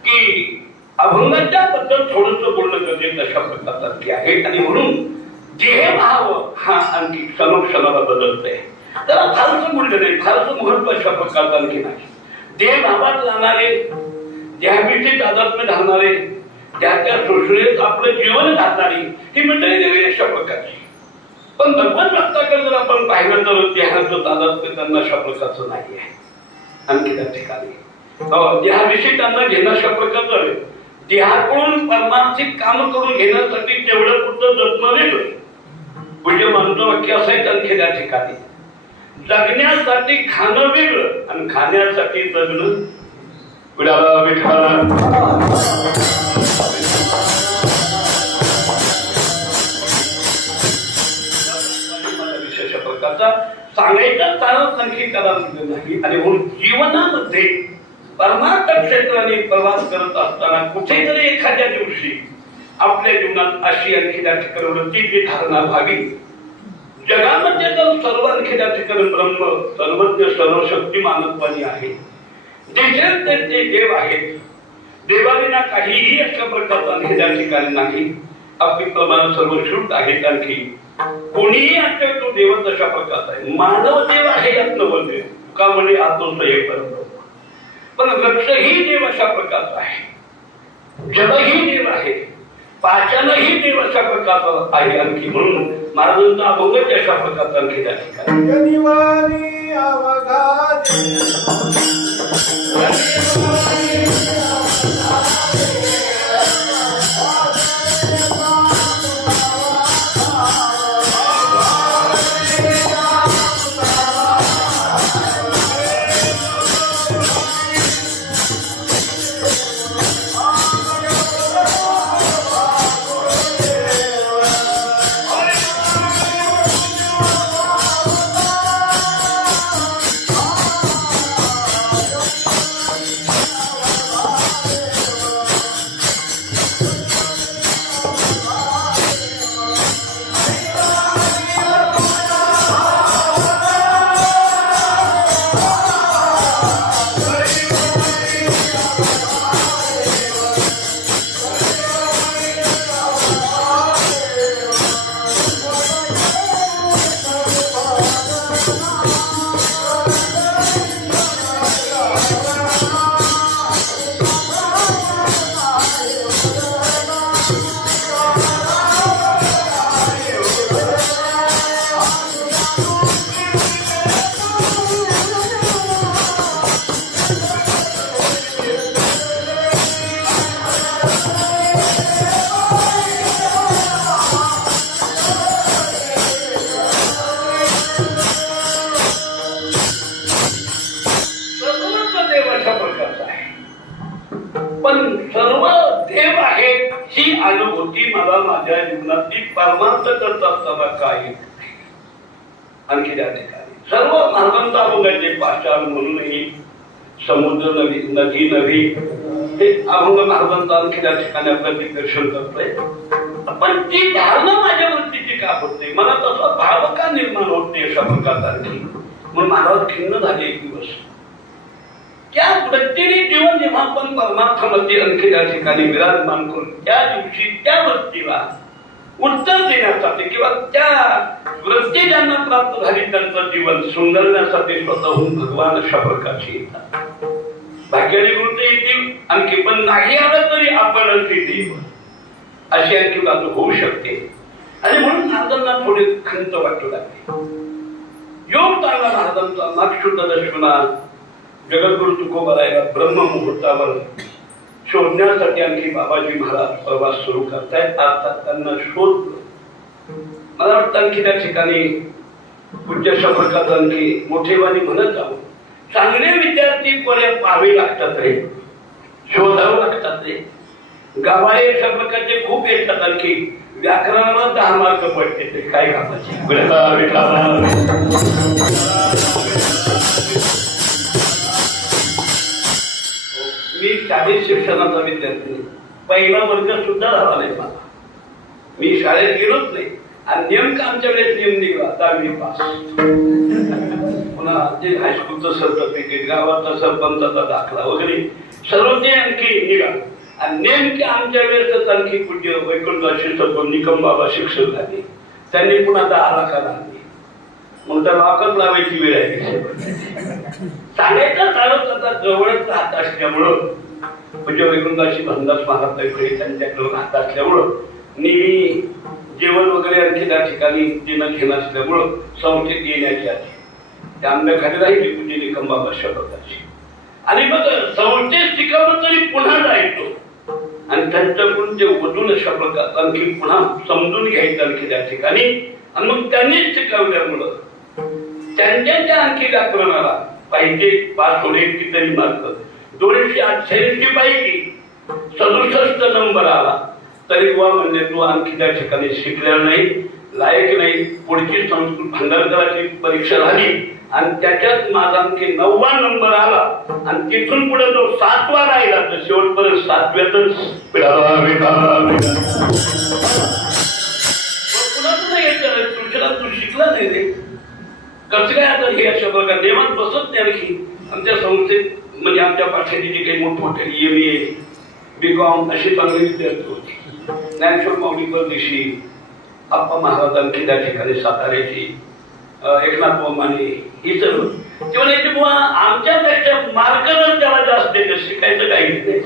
की अभंगाच्या बद्दल थोडंसं बोलणं गरजेचं अशा प्रकारचा आणखी आहे. आणि म्हणून देहभाव हा आणखी क्षणोक्षणाला बदलतोय. त्याला फारसं बोललं नाही, फारसं महत्व अशा प्रकारचं आणखी नाही. देहभावात जाणारे, देहाविषयी तादात्म्य घालणारे, त्या शोषणेत आपलं जीवन घालणारी ही मंडळी देवी अशा प्रकारची. पण भगवत भक्ताकडे जर आपण पाहिलं तर देहाचं तादात्म्य त्यांना अशा प्रकारचं नाही आहे. आणखी त्या ठिकाणी देहाविषयी त्यांना घेणं अशा प्रकारचं, देहाकडून परमार्थिक काम करून घेण्यासाठी तेवढं कुठं जगणं वेगळं. म्हणजे म्हणतो वाक्य असं आहे आणखी त्या ठिकाणी, जगण्यासाठी खाणं वेगळं आणि खाण्यासाठी जगणं. विशेष प्रकारचा सांगायचा तारच आणखी करा नाही. आणि म्हणून जीवनामध्ये परमार्थ क्षेत्राने प्रवास करत असताना कुठेतरी एखाद्या दिवशी आपल्या जीवनात अशी आणखी त्या ठिकाणी वृत्तीची धारणा व्हावी. जगामध्ये तर सर्व आणखी त्या ठिकाणी ब्रह्म सर्वज्ञ सर्वशक्तिमानत्वानी आहे. दिसेल ते देव आहेत. देवाविना काहीही अशा प्रकारचा आणखी त्या ठिकाणी नाही. आपली प्रमाण सर्व श्रुत आहेत. आणखी कोणीही आजच्या तो देव तशा प्रकारचा आहे. मानव देव आहे यात नवदेव का म्हणे आतोस हे परब्रह्म. पण वृक्षही देव अशा प्रकारचा आहे, जलही देव आहे, पाचनही देव अशा प्रकारचा आहे. आणखी म्हणून महाराजांचा अभंगच अशा प्रकारचा आणखी त्या ठिकाणी अनुभूती मला माझ्या जीवनातली परमार्थ करत असताना काय आणखी त्या ठिकाणी सर्व महाराजांचा अभंगाचे पाषाण म्हणूनही समुद्र नवी नदी नवी हे अभंग महाराजांचा आणखी त्या ठिकाणी आपलं दिग्दर्शन करतोय. पण ती धारणा माझ्या वृत्तीची का होते, मला तसा भाव का निर्माण होत नाही अशा प्रकारचा आणखी. म्हणून महाराज खिन्न झाले एक दिवस. त्या वृत्तीने जीवन जेव्हा आपण परमार्थामध्ये आणखी त्या ठिकाणी विराजमान करून त्या दिवशी त्या वृत्तीला उत्तर देण्यासाठी किंवा त्या वृत्ती ज्यांना प्राप्त झाली त्यांचं जीवन सुंदरण्यासाठी स्वतःहून भगवान अशा प्रकारचे येतात. भाग्याने वृत्ती येतील आणखी, पण नाही आलं तरी आपण देव अशी आणखी बाजू होऊ शकते. आणि म्हणून महाराजांना थोडी खंत वाटू लागली. योग चांगला महाराजांचा नागशुद्ध दर्शना जगद्गुरु तुकोबारायला ब्रह्म मुहूर्तावर शोधण्यासाठी आणखी बाबाजी महाराज प्रवास सुरू करतायत. अर्थात त्यांना शोध मला वाटतं आणखी त्या ठिकाणी पूज्य शपथात आणखी मोठेवानी म्हणत जाऊ. चांगले विद्यार्थी परत पाहावे लागतात रे, शोधावे लागतात रे. गावाळे अशा प्रकारचे खूप येतात आणखी व्याकरणाला 10 मार्क पडते ते काय कामाचे. मी शालेय शिक्षणाचा विद्यार्थी, पहिला वर्ग सुद्धा झाला नाही मला. मी शाळेत गेलोच नाही आणि नेमकं आमच्या वेळेस नियम निघाला 10वी पास. पुन्हा जे हायस्कूलचं सर्टिफिकेट, गावाचा सरपंचाचा दाखला वगैरे सर्व ते आणखी निघाल. आणि नेमके आमच्या वेळेसच आणखी पूज्य वैकुंठदासी सरपंच निकम बाबा शिक्षक झाले. त्यांनी पुन्हा 10 लाखाला आणली. मग त्या लॉकच लावायची वेळ आहे. सांगायचं चालत आता जवळच राहत असल्यामुळं म्हणजे वैकुंठदासी भंडास महाराज त्यांच्याकडे राहत असल्यामुळं नेहमी जेवण वगैरे आणखी त्या ठिकाणी देणं घेणं असल्यामुळं संस्थेत येण्याची आधी त्या आंब्याखाली राहिली पूज्य निकम बाबा शब्दाची. आणि मग संस्थेत शिकवलं तरी पुन्हा जायचो आणि त्यांच्याकडून ते वधून अशा प्रकार आणखी पुन्हा समजून घ्यायचं आणखी त्या ठिकाणी. आणि मग त्यांनीच शिकवल्यामुळं त्यांच्या आणखी व्याकरणाला पाहिजे पास होणे कितीतरी मार्क 288 पैकी 67 नंबर आला तरी बुवा म्हणजे तू आणखी त्या ठिकाणी शिकलेला नाही, लायक नाही. पुढची संस्कृत भांडारकराची परीक्षा झाली आणि त्याच्यात माझा आणखी 9वा नंबर आला आणि तिथून पुढे जो 7वा राहिला तर शेवटपर्यंत 7व्यातच तू शिकला नाही रे कसं काय. आता हे अशा प्रकार देवात बसत नाही. आणखी आमच्या संस्थेत म्हणजे आमच्या पाठ्याची जे काही मोठमोठे MA BCom अशी चांगली विद्यार्थी होती. ज्ञानेश्वर माऊली परदेशी आप्पा महाराज आणखी त्या ठिकाणी साताऱ्याची एकनाथ बोमाने ही सर्व ते म्हणायचे बुवा आमच्यापेक्षा मार्गदर्शन त्याला जास्त देते शिकायचं काही नाही.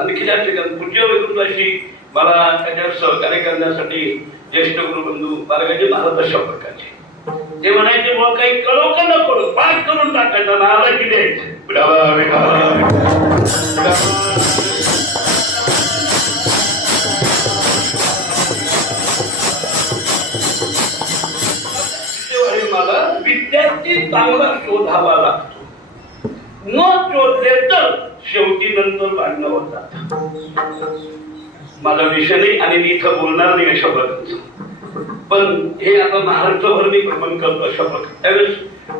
आणखी त्या ठिकाणी पूज्य वैकुंठाशी मला त्याच्यावर सहकार्य करण्यासाठी ज्येष्ठ गुरुबंधू बारगाजी महाराज अशा प्रकारचे ते म्हणायचे बुवा काही कळो का न कळो पाठ करून टाकायचा ना आला की द्यायचं. मला विद्यार्थी चांगला शोधावा लागतो न शोधले तर शेवटी नंतर भांडणं होतात. माझा विषय नाही आणि मी इथं बोलणार नाही अशा प्रकारचं पण हे आता महाराष्ट्रभर मी भ्रमण करतो अशा प्रकार त्यावेळेस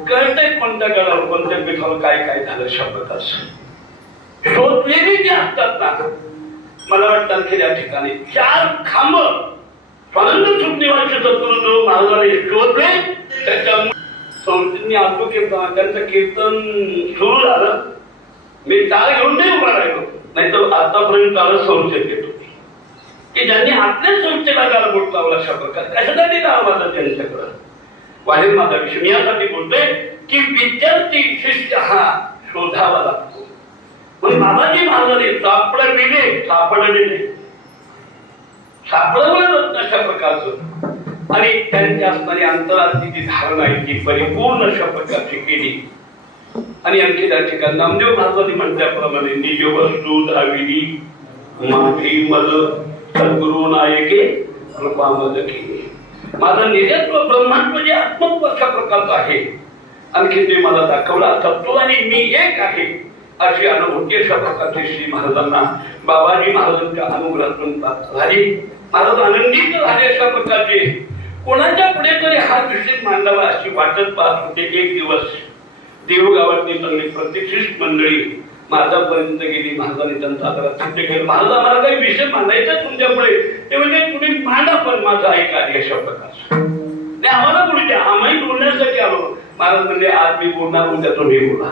कळतंय कोणत्या गडावर कोणत्या पीठावर काय काय झालं अशा प्रकारचं शोधलेली जे असतात ना मला वाटतं आणखी त्या ठिकाणी 4 खांब स्वानंद सुखनिवासी सद्गुरू महाराजांनी शोधले त्याच्यामुळे संस्थेने आलो कीर्तन त्यांचं कीर्तन सुरू झालं मी टाळ घेऊन नाही उभा राहिलो नाही तर आतापर्यंत टाळ संस्थेत घेतो की ज्यांनी आपल्या संस्थेला गालबोट लावला अशा प्रकार कशासाठी लावा माझा त्यांच्याकडं वाढेल माझा विषय मी यासाठी बोलतोय की विद्यार्थी शिष्य हा शोधावा लागतो म्हणून बाबाजी महाराजांनी सापडले सापडवलं अशा प्रकारचं आणि त्यांच्या असणारी अंतरातली जी धारणा आहे ती परिपूर्ण अशा प्रकारची केली आणि आणखी त्या ठिकाणी नामदेव महाराजांनी म्हटल्याप्रमाणे निज वस्तू धाविली माफी मज सद्गुरु नायके कृपा मज केली. माझं निजत्व ब्रह्मात्म जे आत्मत्व अशा प्रकारचं आहे आणखी ते मला दाखवला तत्व आणि मी एक आहे अशी अनुभूती अशा प्रकारची श्री महाराजांना बाबाजी महाराजांच्या अनुग्रहातून प्राप्त झाली. महाराज आनंदित झाले अशा प्रकारचे कोणाच्या पुढे तरी हा विषय मांडावा अशी वाटत पाहत होते. एक दिवस देवगावातली चांगली प्रतिष्ठित मंडळी महाराजांपर्यंत गेली. महाराजांनी त्यांचा आदरात सिद्ध केलं. महाराज आम्हाला काही विषय मांडायचा तुमच्यापुढे ते म्हणजे तुम्ही मांडा पण माझं ऐका अशा प्रकारचं नाही आम्हाला बोलू द्या आम्ही बोलण्यासाठी आलो. महाराज म्हणजे आज मी बोलणार उद्या तुम्ही बोला.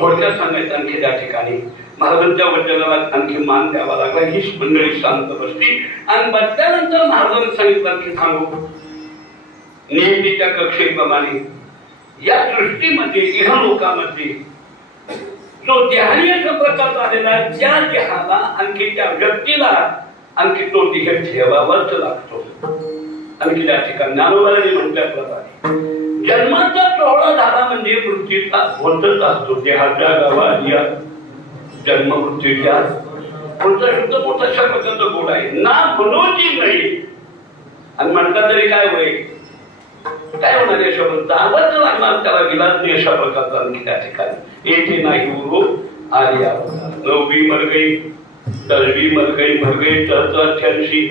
थोडक्यात सांगायचं आणखी त्या ठिकाणी महाराजांच्या वचनाला आणखी मान द्यावा लागला. हीच मंडळी शांत बसली आणि बसल्यानंतर महाराजांनी सांगितलं आणखी सांगू नियतीच्या कक्षेप्रमाणे या सृष्टीमध्ये इहलोकामध्ये जो ध्यानी अशा प्रकारचा आलेला त्या देहाला आणखी त्या व्यक्तीला आणखी तो देह ठेवावाच लागतो. आणखी त्या ठिकाणी ज्ञानोबांनी म्हटल्याप्रमाणे जन्माचा सोहळा झाला म्हणजे मृत्यूचा होतच असतो. देहाच्या गावात या जन्म मृत्यूच्या पुढचा शब्द मोठा अशा प्रकारचा गोड आहे ना म्हणूची नाही आणि म्हणता तरी काय होईल काय होणार या शब्द दावत लागणार त्याला विलास नाही अशा प्रकारचा आणखी त्या ठिकाणी येथे नाही उरो आली नववी मर गई 10वी मर गई 88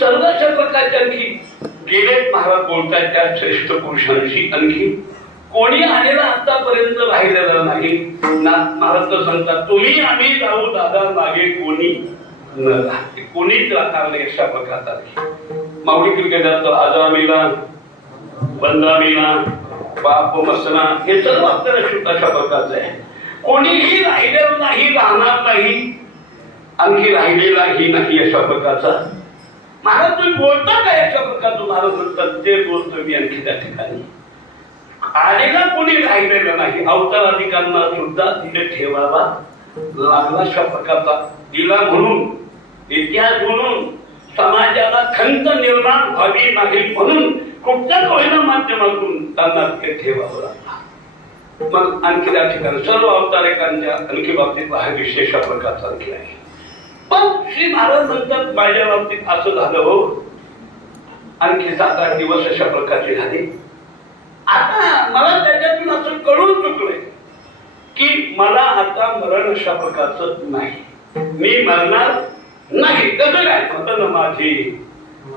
सर्व अशा प्रकारच्या आणखी गेलेत महाराज बोलतात त्या श्रेष्ठ पुरुषांशी आणखी कोणी आलेला आतापर्यंत राहिलेला नाही ना. महाराज तर सांगतात तुम्ही आम्ही जाऊ दादा मागे कोणी न राहते कोणीच राहणार नाही अशा प्रकारचा माऊली क्रिकेटात आजामीला बंदामीला बाप मसना हे सर्व आपल्याला शुद्ध अशा प्रकारचं आहे. कोणीही राहिलेलं नाही राहणार नाही आणखी राहिलेलाही नाही अशा प्रकारचा. महाराज तुम्ही बोलता काय अशा प्रकारचं महाराज म्हणतात ते बोलतो मी आणखी त्या ठिकाणी आलेला कोणी राहिलेला नाही. अवताराधिकांना सुद्धा तिथे ठेवावा लागला अशा प्रकारचा दिला म्हणून इतिहास म्हणून समाजाला खंत निर्माण व्हावी नाही म्हणून कुठल्याच होईना माध्यमातून त्यांना ते ठेवावं लागला. मग आणखी त्या ठिकाणी सर्व अवतारिकांच्या आणखी बाबतीत हा विशेष प्रकारचा आणखी आहे. पण श्री महाराज म्हणतात माझ्या बाबतीत असं झालं हो आणखी 7-8 दिवस अशा प्रकारचे झाले. आता मला त्याच्यातून असं कळून चुकलंय की मला आता मरण अशा प्रकारचं नाही मी मरणार नाही. कसं काय होतं माझी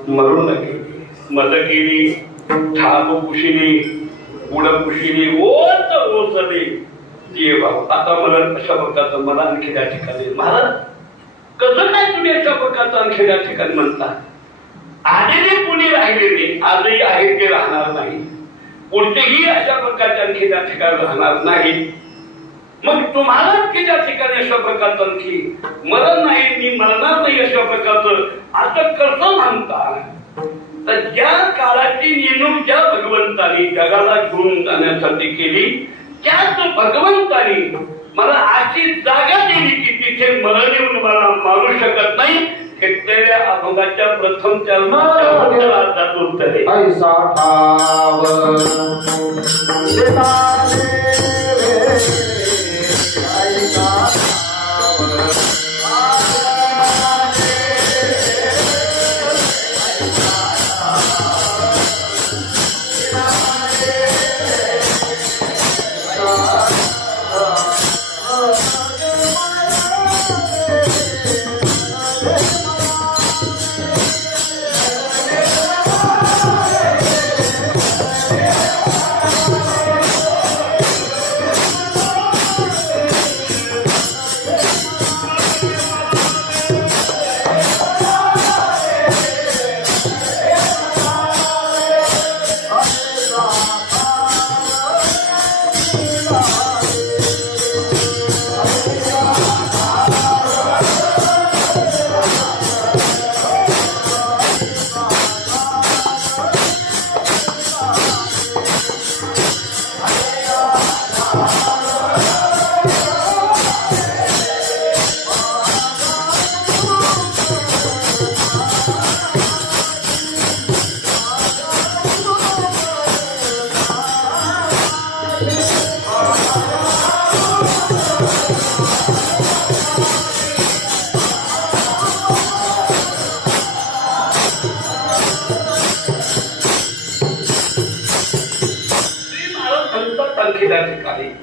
मरून गेली मद केली ठाप पुशिली उड पुशिली ओत ओसली ये भाऊ आता मरण अशा प्रकारचं मला आणखी त्या ठिकाणी महाराज कसं काय तुम्ही अशा प्रकारचं आणखी त्या ठिकाणी म्हणता. आलेले कोणी राहिलेले आजही आहे ते राहणार नाही पुढचेही अशा प्रकारच्या आणखी त्या ठिकाणी राहणार नाही. मग तुम्हाला की ज्या ठिकाणी अशा प्रकारचं आणखी मरण नाही, मी मरणार नाही अशा प्रकारचं असं कसं म्हणता? तर ज्या काळाची नेमणूक ज्या भगवंतानी जगाला घेऊन जाण्यासाठी केली, त्याच भगवंतानी मला अशी जागा दिली की तिथे मरण येऊन मला मारू शकत नाही. घेतलेल्या अभंगाच्या प्रथम चरणात उत्तर आहे. ऐसा ठाव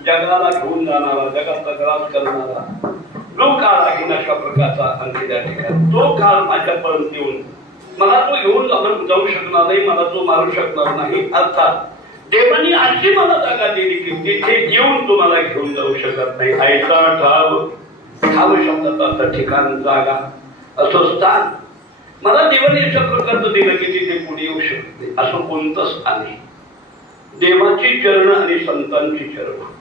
जगाला घेऊन जाणारा, जगाचा ग्रास करणारा जो काळ आहे ना, अशा प्रकारचा आणखी त्या ठिकाणी तो काळ माझ्यापर्यंत येऊन मला तो घेऊन जाऊ शकणार नाही, मला तो मारू शकणार नाही. अर्थात देवानी अशी मला जागा दिली की तिथे येऊन तुम्हाला घेऊन जाऊ शकत नाही. ऐसा ठाव, ठाव शब्दाचा अर्थ ठिकाण, जागा, असं स्थान मला देवाने अशा प्रकारचं दिलं की तिथे पुढे येऊ शकत नाही. असं कोणतं स्थान आहे? देवाची चरण आणि संतांची चरण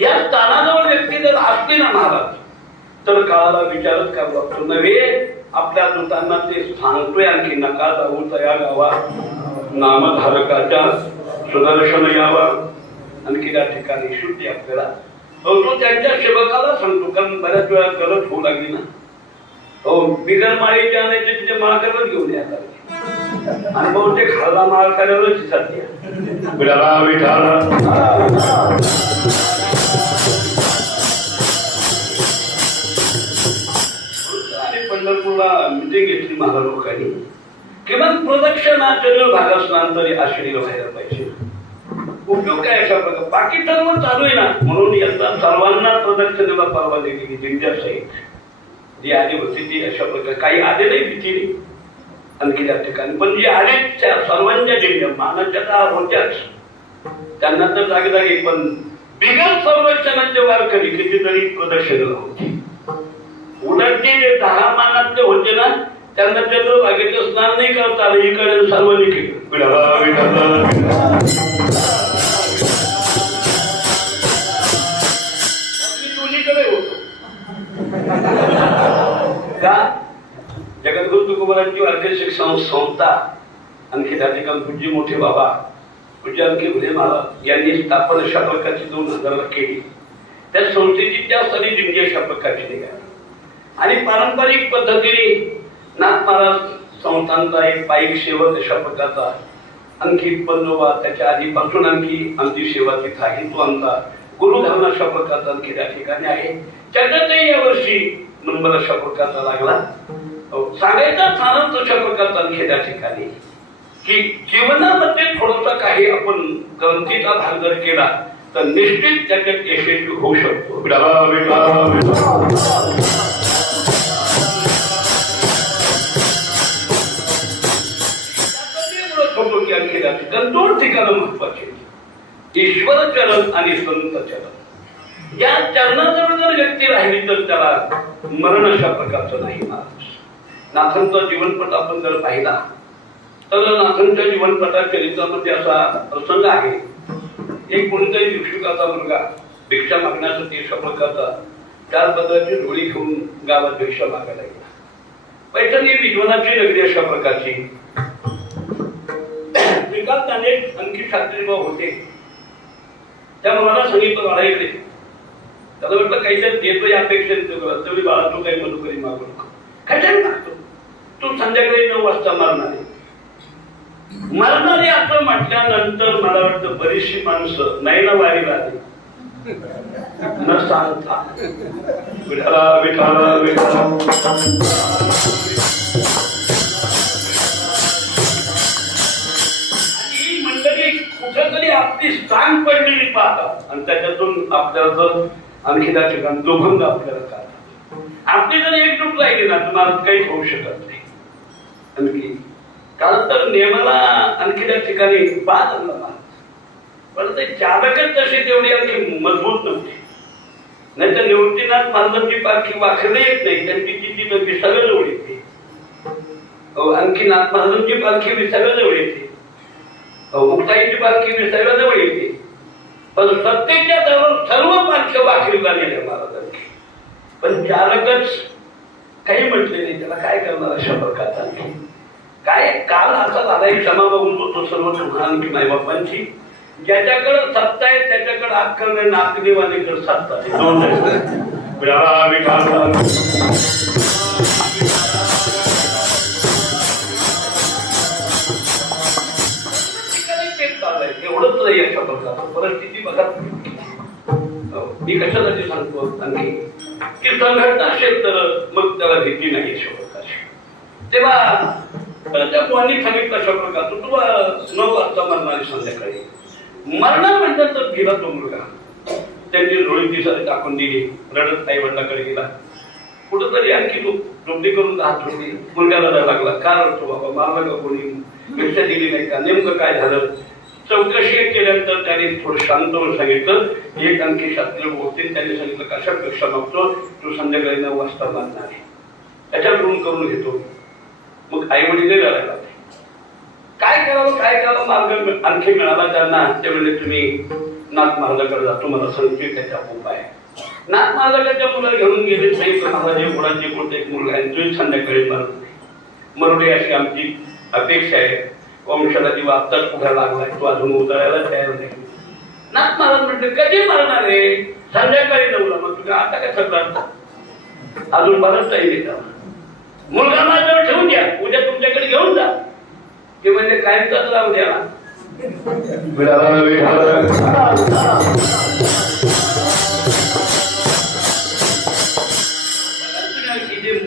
या स्थानाजवळ व्यक्ती जर असली ना महाराज, तर काळाला विचारच करावा लागतो. नव्हे आपल्या दूतांना ते सांगतोय आणखी नका जाऊ त्या गावात, नामधारकाच्या सुदर्शन यावा. आणखी त्या ठिकाणी शुद्धी आपल्याला तो त्यांच्या सेवकाला सांगतो, कारण बऱ्याच वेळा गरज होऊ लागली ना, हो बिगर माळीचे आणायचे तिथे माळ करत घेऊन यायला आणि बहुतेक हल्ला माळ करायलाच सध्या पंढरपूरला मिटिंग घेतली महाराज लोकांनी, किमान प्रदक्षिणाच्या भागात स्नान तरी आश्रय व्हायला पाहिजे. उपयोग काय अशा प्रकार? बाकी सर्व चालू आहे ना, म्हणून यंदा सर्वांना प्रदक्षिणेला परवानगी दिली. जिंजा साहेब जी आली होती ती अशा प्रकारे काही आले नाही भीतीने आणखी त्या ठिकाणी, पण जे आले त्या सर्वांच्या जिल्ह्या मानाच्या तर होत्याच, त्यांना तर जागे जागे. पण बिगर संरक्षणाचे वारकरी कितीतरी प्रदक्षिणेला होती. उलट जे 10 मानातले होते ना, त्यांना चंद्रभागेचं स्नान नाही करता आलं, इकडे सर्वांनी केलं. का जगद्गुरु तुकोबारांची वारकरी शिक्षण संस्था आणखी त्या ठिकाणी पूज्य मोठे बाबा पूज्य आणखी भुले महाराज यांनी स्थापन अशा प्रकारची 2000 केली. त्या संस्थेची त्या सरी दिंडी अशा प्रकारची निघाली आणि पारंपरिक पद्धतीने नाथ महाराज संस्थांचा एक पायिक सेवक अशा प्रकारचा आणखी पंजोबा, त्याच्या आधीपासून आणखी आमची सेवा तिथं आहे. तो आमचा गुरुधर्म अशा प्रकारचा आणखी त्या ठिकाणी आहे. त्याच्यातही यावर्षी नंबर अशा प्रकारचा लागला. सांगायचा स्थानच अशा प्रकारचा आणखी त्या ठिकाणी की जीवनामध्ये थोडासा काही आपण ग्रंथीचा भाग जर केला तर निश्चित त्याच्यात यशस्वी होऊ शकतो. दोन ठिकाणं महत्वाचे, ईश्वर चरण आणि संत चरण. या चरणाजवळ जर व्यक्ती राहिली तर त्याला मरण अशा प्रकारचं नाही. नाथांचा जीवनपट आपण जर पाहिला तर नाथांच्या जीवनपटाच्या चरित्रामध्ये असा प्रसंग आहे. एक कोणीतरी भिक्षुकाचा मुलगा भिक्षा मागण्यासाठी अशा प्रकारचा 4 पदराची झोळी घेऊन गावात भिक्षा मागायला गेला. पैठण ही विद्वानाची नगरी अशा प्रकारची. श्रीकांत अनेक आणखी शास्त्रीबाब होते. त्या मला सांगितलं बाळाकडे, त्याला म्हटलं काहीतरी देतो या अपेक्षेने तुम्ही बाळा तू काही मधुकरी मागू नको. काय मागतो तू? संध्याकाळी 9 वाजता मरणारे असं म्हटल्यानंतर मला वाटतं बरीचशी माणसं नाही ना वारीला आली न सांगता विठाला विठाला विठाला. आणि ही मंडळी कुठेतरी आपली स्थान पडलेली पाहतात आणि त्याच्यातून आपल्याला आणखी त्या ठिकाणी दुभंग आपल्याला काढतात. आपली जर एकजूट राहिली ना तुम्हाला काही होऊ शकत नाही. आणखी कारण तर नियमाला आणखी त्या ठिकाणी बाद आणला, पण ते चालकच तशी तेवढी आणखी मजबूत नव्हती. नाही तर निवृत्तीनाथ महाराजांची पालखी वाखरली येत नाही, त्यांची किती तर विसाव्याजवळ येते. आणखी नाथ महाराजांची पालखी विसाव्याजवळ येते, मुक्ताईची पालखी विसाव्याजवळ येते. पण सत्तेच्या सर्व पालख्या वाखरी झालेल्या महाराजांची, पण चालकच काही म्हटले नाही. त्याला काय करणार अशा प्रकारचा काय काल असा झाला क्षमा बघून होतो सर्व महान की मायबापांची. ज्याच्याकडे सत्ता आहे त्याच्याकडे अक्कल नाही, नाकदेवानीकडे सत्ता आहे. दोन एवढंच नाही अशा प्रकारचं परिस्थिती बघा. मी कशासाठी सांगतो आणखी की संघटना असेल तर मग त्याला भीती नाही अशा प्रकारची. तेव्हा त्या मुलांनी सांगितलं अशा प्रकारचं तुला 9 वाजता मरणारी संध्याकाळी मरणार म्हणतात तर गेला तो मुलगा. त्यांची झोळी दिसायला टाकून दिली, रडत आई वडिलांकडे गेला. कुठंतरी आणखी तो झोपडी करून हात झोपली. मुलगा रडायला लागला. का रडतो बाबा, मारला का कोणी, भिक्षा दिली नाही का, नेमकं काय झालं. चौकशी केल्यानंतर त्याने थोडं शांत होऊन सांगितलं. एक आणखी शास्त्री होते, त्यांनी सांगितलं कशा पेक्षा मागतो तू संध्याकाळी 9 वाजता मारणार आहे, त्याच्याकडून करून घेतो. मग आई वडील रडायला लागले. काय करावं मार्ग आणखी मिळाला त्यांना. त्यावेळी तुम्ही नाथ महाराजाकडे जा, तुम्हाला सांगते त्याचा उपाय. नाथ महाराजाच्या मुलं घेऊन गेले. साई महाराज मुलाचे कोणते एक मुलगा आहे, तुम्ही संध्याकाळी मरू नये अशी आमची अपेक्षा आहे. वंशाला जीव आत्ताच उठायला लागलाय, तो अजून उतरायला तयार नाही. नाथ महाराज म्हटले कधी मरणार आहे? संध्याकाळी 9ला. मग तुम्ही आता काय सगळं अजून बराच टाईम येतात. मुलगा माझ्यावर ठेवून द्या, उद्या तुमच्याकडे घेऊन जा. ते म्हणजे कायमचाच राहू द्या.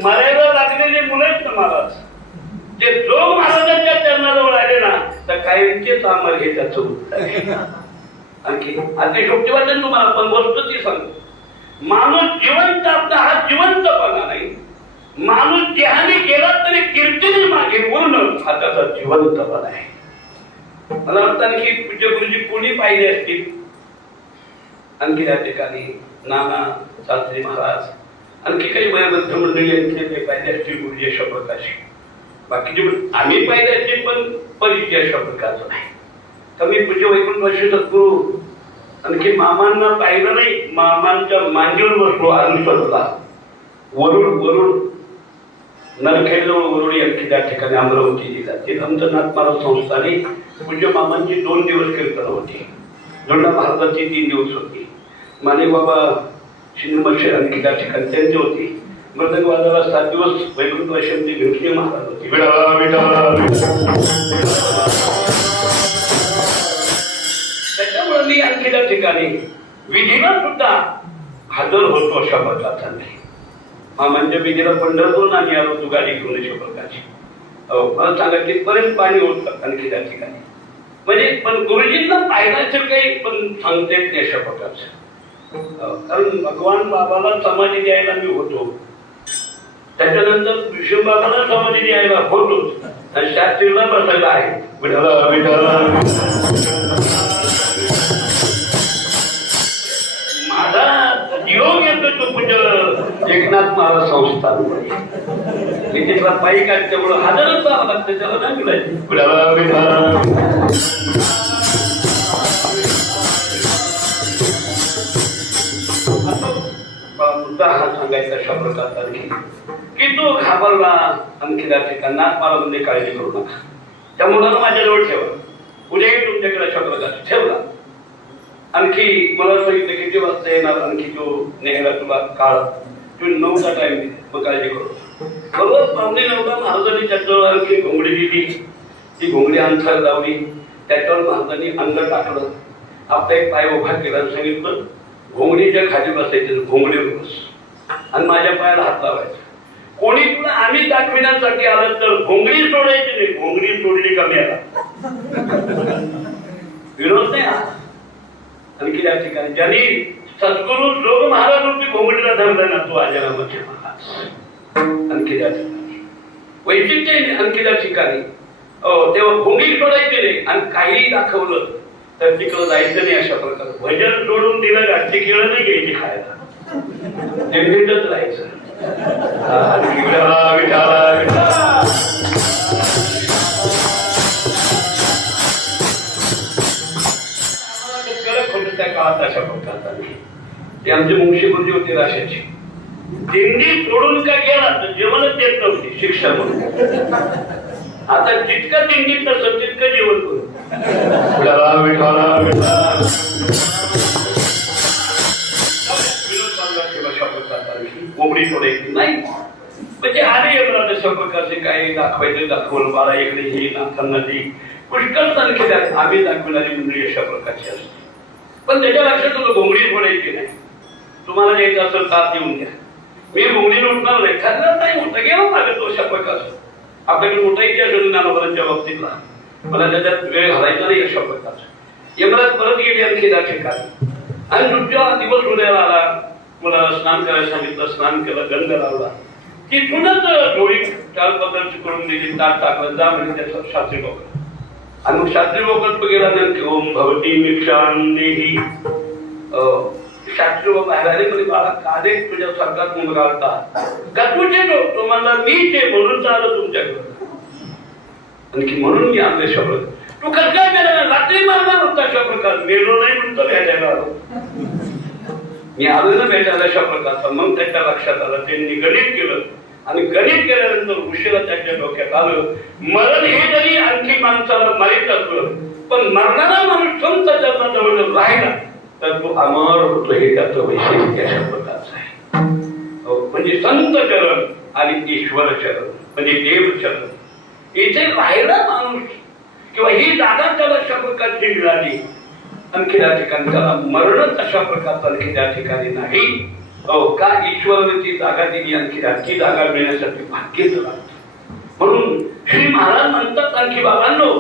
मरायला लागलेले मुलं आहेत ना महाराज, ते जो महाराजांच्या चरणाजवळ आले ना तर कायमचेच आमर हे त्याचं उत्तर. आणखी अतिशोक्ती वाटेल तुम्हाला, पण वस्तू ती सांगतो. माणूस जिवंत आपला हा जिवंतपणा नाही. माणूस देहाने गेला तरी कीर्तीने मागे पूर्ण हा त्याचा जिवंतपणा आहे. मला वाटतं आणखी पूज्य गुरुजी कोणी पाहिले असतील. आणखी त्या ठिकाणी नाना शास्त्री महाराज, आणखी काही वयोवृद्ध मंडळी यांचे पाहिले असतील गुरुजी अशा प्रकारचे. बाकीचे आम्ही पाहिले असतील पण परिचय अशा प्रकारचा नाही. तर मी पूज्य वैकुंठ सद्गुरू आणखी मामांना पाहिलं नाही. मामांच्या मांडीवर बसलो आरंभला वरुड नरखेडजवळ वरुडी आणखी त्या ठिकाणी अमरावती जिल्हा. ते आमचं नाथ महाराज संस्थाने पूज्य मामांची 2 दिवस कीर्तन होती. जोडा महाराजांची 3 दिवस होती. माने बाबा शिंदे आणखी त्या ठिकाणी त्यांची होती. मृदंग वाजाला 7 दिवस वैकुंठ वाशिमची भीमसिंह महाराज होती. त्याच्यामुळे मी आणखी त्या ठिकाणी विधीला सुद्धा हजर होतो अशा प्रकारचा नाही. मामांच्या विधीला पंढरपूर आणि आलो तू गाडी घेऊन अशा प्रकारची. मला सांगा तिथपर्यंत पाणी होतं आणखी त्या ठिकाणी. म्हणजे पण गुरुजींना पाहिल्याचं काही पण सांगता येत नाही अशा प्रकारचं. कारण भगवान बाबाला समाधी द्यायला मी होतो, त्याच्यानंतर विष्णू बाबाला समाधी द्यायला होतोच, आणि शास्त्रीला बसायला आहे. माझा योग येतो तो पूज्य एकनाथ महाराज संस्थान तिथला पायी काढल्यामुळं हजारच जावं लागतं. त्याला नाही मिळायचं. अशा प्रकारचा आणखी की तो घाबरला आणखी त्या ठिकाणी मला म्हणजे काळजी करू नका, त्या मुलाला माझ्याजवळ ठेवा, उद्याही तुमच्याकडे अशा प्रकारचा ठेवला. आणखी मला सांगितलं किती वाजता येणार, आणखी तो न्यायला तुला काळ, तू 9चा टाइम मग काळजी करू. बरोबर 9:45 महाराजांनी त्याच्यावर आणखी घोंगडी दिली, ती घोंगडी अंथर लावली, त्याच्यावर महाराजांनी अंग टाकलं, आपला एक पाय उभा केला आणि सांगितलं घोंगडीच्या खाली बसायचं, घोंगडीवर बस आणि माझ्या पायाला हात लावायचा. कोणी तुला आम्ही दाखविण्यासाठी आलं तर घोंगडी सोडायची नाही, घोंगडी सोडली का मेला, विरोध नाही. आणखी त्या ठिकाणी ज्यांनी सद्गुरू जोग महाराज होती घोंगडीला धरलं ना, तो आजरामाचे महाराज. आणखी त्या ठिकाणी वैशिष्ट्य आणखी त्या ठिकाणी तेव्हा घोंगडी सोडायची नाही आणि काही दाखवलं तर तिकडं जायचं नाही. अशा प्रकारे भजन सोडून दिलं, रात्री केळं नाही घ्यायची खायला, नेहमीच राहायचं. कडक होतं त्या काळात अशा प्रकारचा. ते आमचे मुंशी गुरुजी होते राशाची, दिंडी सोडून का गेला तर जेवणच देत नव्हती शिक्षा म्हणून. आता जितकं दिंडीत नसतं तितकं जेवण करू. कोंबडी सोडायची नाही म्हणजे आले यमराज अशा प्रकारचे काही दाखवायचं, दाखवलं बाळा इकडे ही नाथांना ती पुष्कळ तारखेला आम्ही दाखवणारी मंडळी अशा प्रकारची असते. पण त्याच्या लक्षात होतं घोंगडी सोडायची नाही. तुम्हाला द्यायचं असेल तार देऊन द्या, मी घोंगडी उठणार नाही, ठरणार नाही, मोठं गेलं लागत अशा प्रकारचं. आपल्याकडे मोठाईच्या ज्ञानोबरांच्या बाबतीतला मला त्याच्यात वेळ घालायचा नाही अशा प्रकारचं. यमराज परत गेले आणखी त्या ठिकाणी आणि दुसरा दिवस उद्याला आला, मला स्नान करायला सांगितलं, स्नान केलं, गंध लावला, तिथूनच डोळी 4 पदार्थ करून दिली, ताट टाकलं, जा म्हणजे त्याचा शास्त्री लोक. आणि मग शास्त्री लोक गेला नंतर ओम भवती मिक्षांदेही, शास्त्री लोक बाहेर आले म्हणजे बाळा कादे तुझ्या सरकार मुलगा होता का तुझे तो मला मी ते म्हणून आलो तुमच्याकडे, आणखी म्हणून मी आपले शब्द तू कसं काय मेला, रात्री मारणार होता अशा प्रकार, मेलो नाही म्हणतो भेटायला आलो, मी आलो ना भेटायला अशा प्रकारचा. मग त्याच्या लक्षात आलं, त्यांनी गणित केलं आणि गणित केल्यानंतर ऋषीला त्याच्या डोक्यात आलं मरण हे जरी आणखी माणसाला मारित असलं पण मरणारा माणूस संत जन्माजवळ राहिला तर तो अमर होतो, हे त्याचं वैशिष्ट्य अशा प्रकारचं आहे. म्हणजे संत चरण आणि ईश्वर चरण म्हणजे देव चरण, इथे राहिला माणूस किंवा ही जागा त्याला अशा प्रकारची मिळाली. आणखी त्या ठिकाणी त्याला मरणच अशा प्रकारचं आणखी त्या ठिकाणी नाही. का ईश्वराने ती जागा दिली, आणखी ती जागा मिळण्यासाठी भाग्यच लागतं. म्हणून श्री महाराज म्हणतात आणखी बाबांनो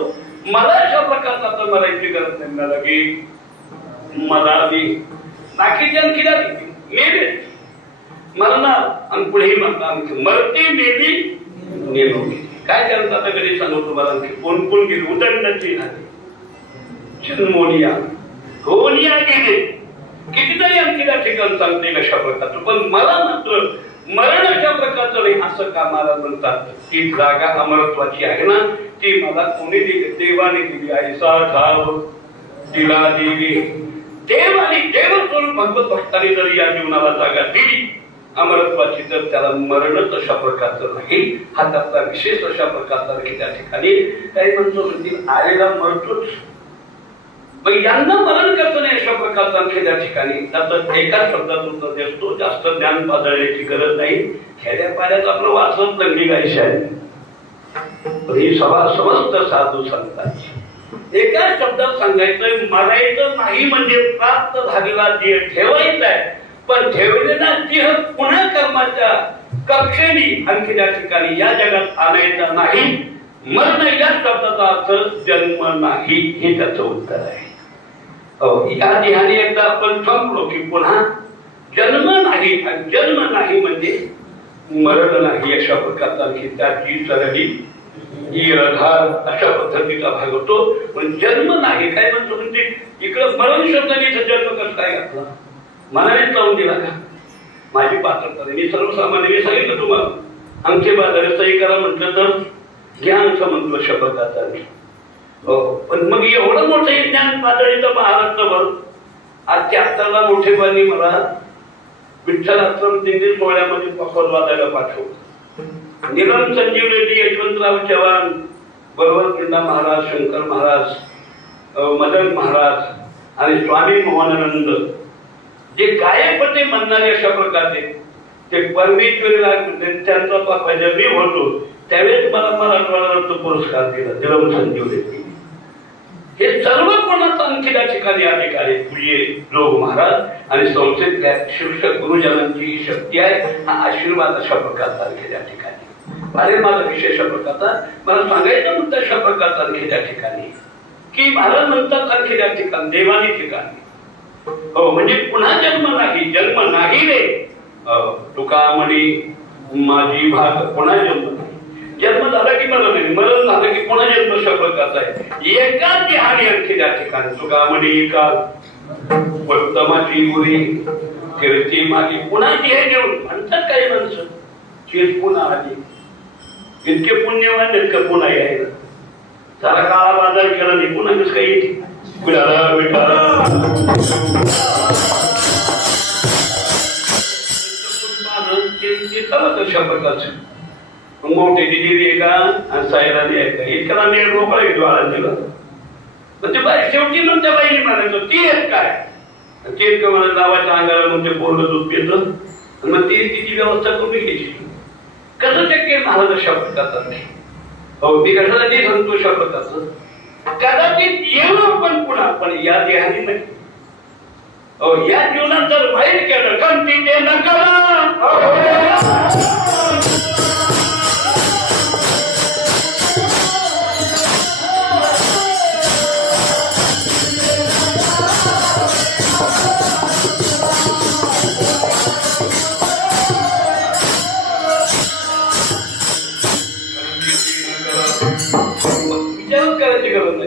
मला अशा प्रकारचा तर मरायची गरज नाही, मला की मला बाकीच्या आणखी मेले मरणार आणि पुढेही म्हणतात मरती मेली नेलो गेली. काय करत आता घरी सांगू तुम्हाला, आणखी कोण कोण गेली, उदंडाची झाली, जन्मोनिया होनिया गेले, कितीतरी आणखी त्या ठिकाण सांगते अशा प्रकारचं. पण मला मात्र मरण अशा प्रकारचं नाही असं का मला म्हणतात. ती जागा अमरत्वाची आहे ना, ती मला कोणी दिली, देवाने दिली. ऐसा ठाव तिला दिली देव आणि देव स्वरूप भगवत भक्तांनी जर या जीवनाला जागा दिली अमरत्वाची, तर त्याला मरणच अशा प्रकारचं नाही. हा त्याचा विशेष अशा प्रकारचा नाही. त्या ठिकाणी काही म्हणतो म्हणतील आलेला मरतोच, मग यांना मरण करतो नाही अशा प्रकारचा आणखी त्या ठिकाणी त्याचं एकाच शब्दात उत्तर असतो. जास्त ज्ञान पातळण्याची गरज नाही. खेड्या पाड्यात आपलं वाचत लंगडी गायची आहे, ही सभा समस्त साधू संतांची. एकाच शब्दात सांगायचंय मरायचं नाही म्हणजे प्राप्त झालेला देह ठेवायचा आहे, पण ठेवलेला देह पुन्हा कर्माच्या कक्षेने आणखी त्या ठिकाणी या जगात आणायचा नाही. मरण या शब्दाचा अर्थ जन्म नाही, हे त्याचं उत्तर आहे. या देहाने एकदा आपण संपलो की पुन्हा जन्म नाही, जन्म नाही म्हणजे मरण नाही अशा प्रकारचा आणखी त्याची सरली अशा पद्धतीचा भाग होतो. पण जन्म नाही काय म्हणतो म्हणजे इकडं मरण शब्दाने जन्म कसं काय घातला, मनाने लावून दिला का, माझी पात्रता मी सर्वसामान्य मी सांगितलं तुम्हाला. आमचे बाजारे सही करा म्हटलं तर ज्ञान समजलं शब्दाचा. पण मग एवढं मोठं ज्ञान पातळीचं महाराष्ट्रभर आज 76ला मोठेपणी मला विठ्ठलाश्रम दिंडी सोहळ्यामध्ये पकड वाजायला पाठवलं. निलम संजीव रेड्डी, यशवंतराव चव्हाण बरोबर पिंडा महाराज, शंकर महाराज, मदन महाराज आणि स्वामी मोहनानंद जे गायक होते म्हणणारे अशा प्रकारचे ते परमेश्वरीला त्यांचा पापा मी होतो त्यावेळेस मला मराठवाडा पुरस्कार दिला निलम संजीव रेड्डी. हे सर्व कोणाचा आणखी त्या ठिकाणी अधिकारी पूज्य लोक महाराज आणि संस्थेतल्या शिक्षक गुरुजनांची शक्ती आहे. हा आशीर्वाद अशा प्रकारचा आणखी त्या ठिकाणी अरे माझा विशेष प्रकारचा मला सांगायचं म्हणतं अशा प्रकारचा आणखी त्या ठिकाणी की महाराज म्हणतात आणखी त्या ठिकाणी देवानी ठिकाणी हो म्हणजे पुन्हा जन्म नाही रे तुका म्हणी माझी भाग पुन्हा जन्म नाही. जन्म झाला की मरण नाही, मरण झालं की पुन्हा जन्म अशा प्रकारचा आहे. एकाच हानी आणखी त्या ठिकाणी तुका म्हणी का उत्तमाची गुरी कीर्ती मागी पुन्हा ती घेऊन म्हणतात काही माणसं शेत पुन्हा आली इतके पुण्यवान इतकं पुन्हा यायला सारा काळा बाजार केला नाही पुन्हा कसं काही येते अशा प्रकारचं मोठे दिली का आणि सायराने आहे का इतका नेट मोकळा घेतो आळंदीला म्हणजे बाई शेवटी मग त्या बाईने म्हणायचं ती एक काय ते मला नावाच्या अंगाला मग ते पोरलं दूध पितं आणि मग ती तिची व्यवस्था करून घ्यायची. कसं शक्य महाराज अशा प्रकारचा नाही हो ती कशाला ते सांगतो अशा प्रकारचं कदाचित येऊ पण पुन्हा पण या देहाने नाही हो या जीवनात जर वाईट केलं कंटी ते नका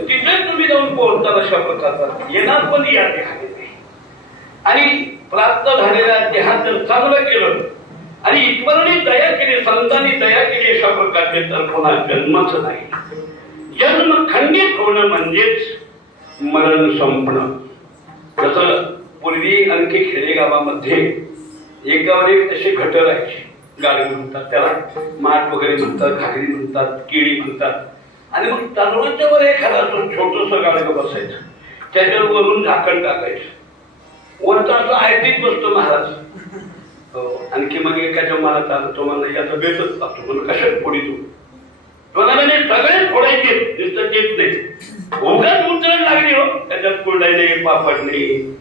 तिथे तुम्ही जाऊन पोहोचतात अशा प्रकारचा येणार पण या देहाने आणि प्राप्त झालेल्या देहात जर चांगलं केलं आणि ईश्वराने दया केली संतांनी दया केली अशा प्रकारचे तर पुन्हा जन्मच नाही. जन्म खंडित होणं म्हणजेच मरण संपणं. जसं पूर्वी आणखी खेडेगावामध्ये एकावर एक असे घट राहायचे गाडी म्हणतात त्याला माठ वगैरे म्हणतात घागरी म्हणतात केळी म्हणतात आणि मग तलवाच्या वर एखादा छोटस गाडगं बसायचं त्याच्यावर वरून झाकण टाकायचं वरचा असं आयतीत बसतो महाराज आणखी मग एकाच्या मनात आलं तो मला याचा बेतच लागतो म्हणून कशात फोडी तू म्हणाले सगळे फोडायचे नुसतं देत नाही उगाच उतरण लागली हो त्याच्यात कोरडाई नाही पापड नाही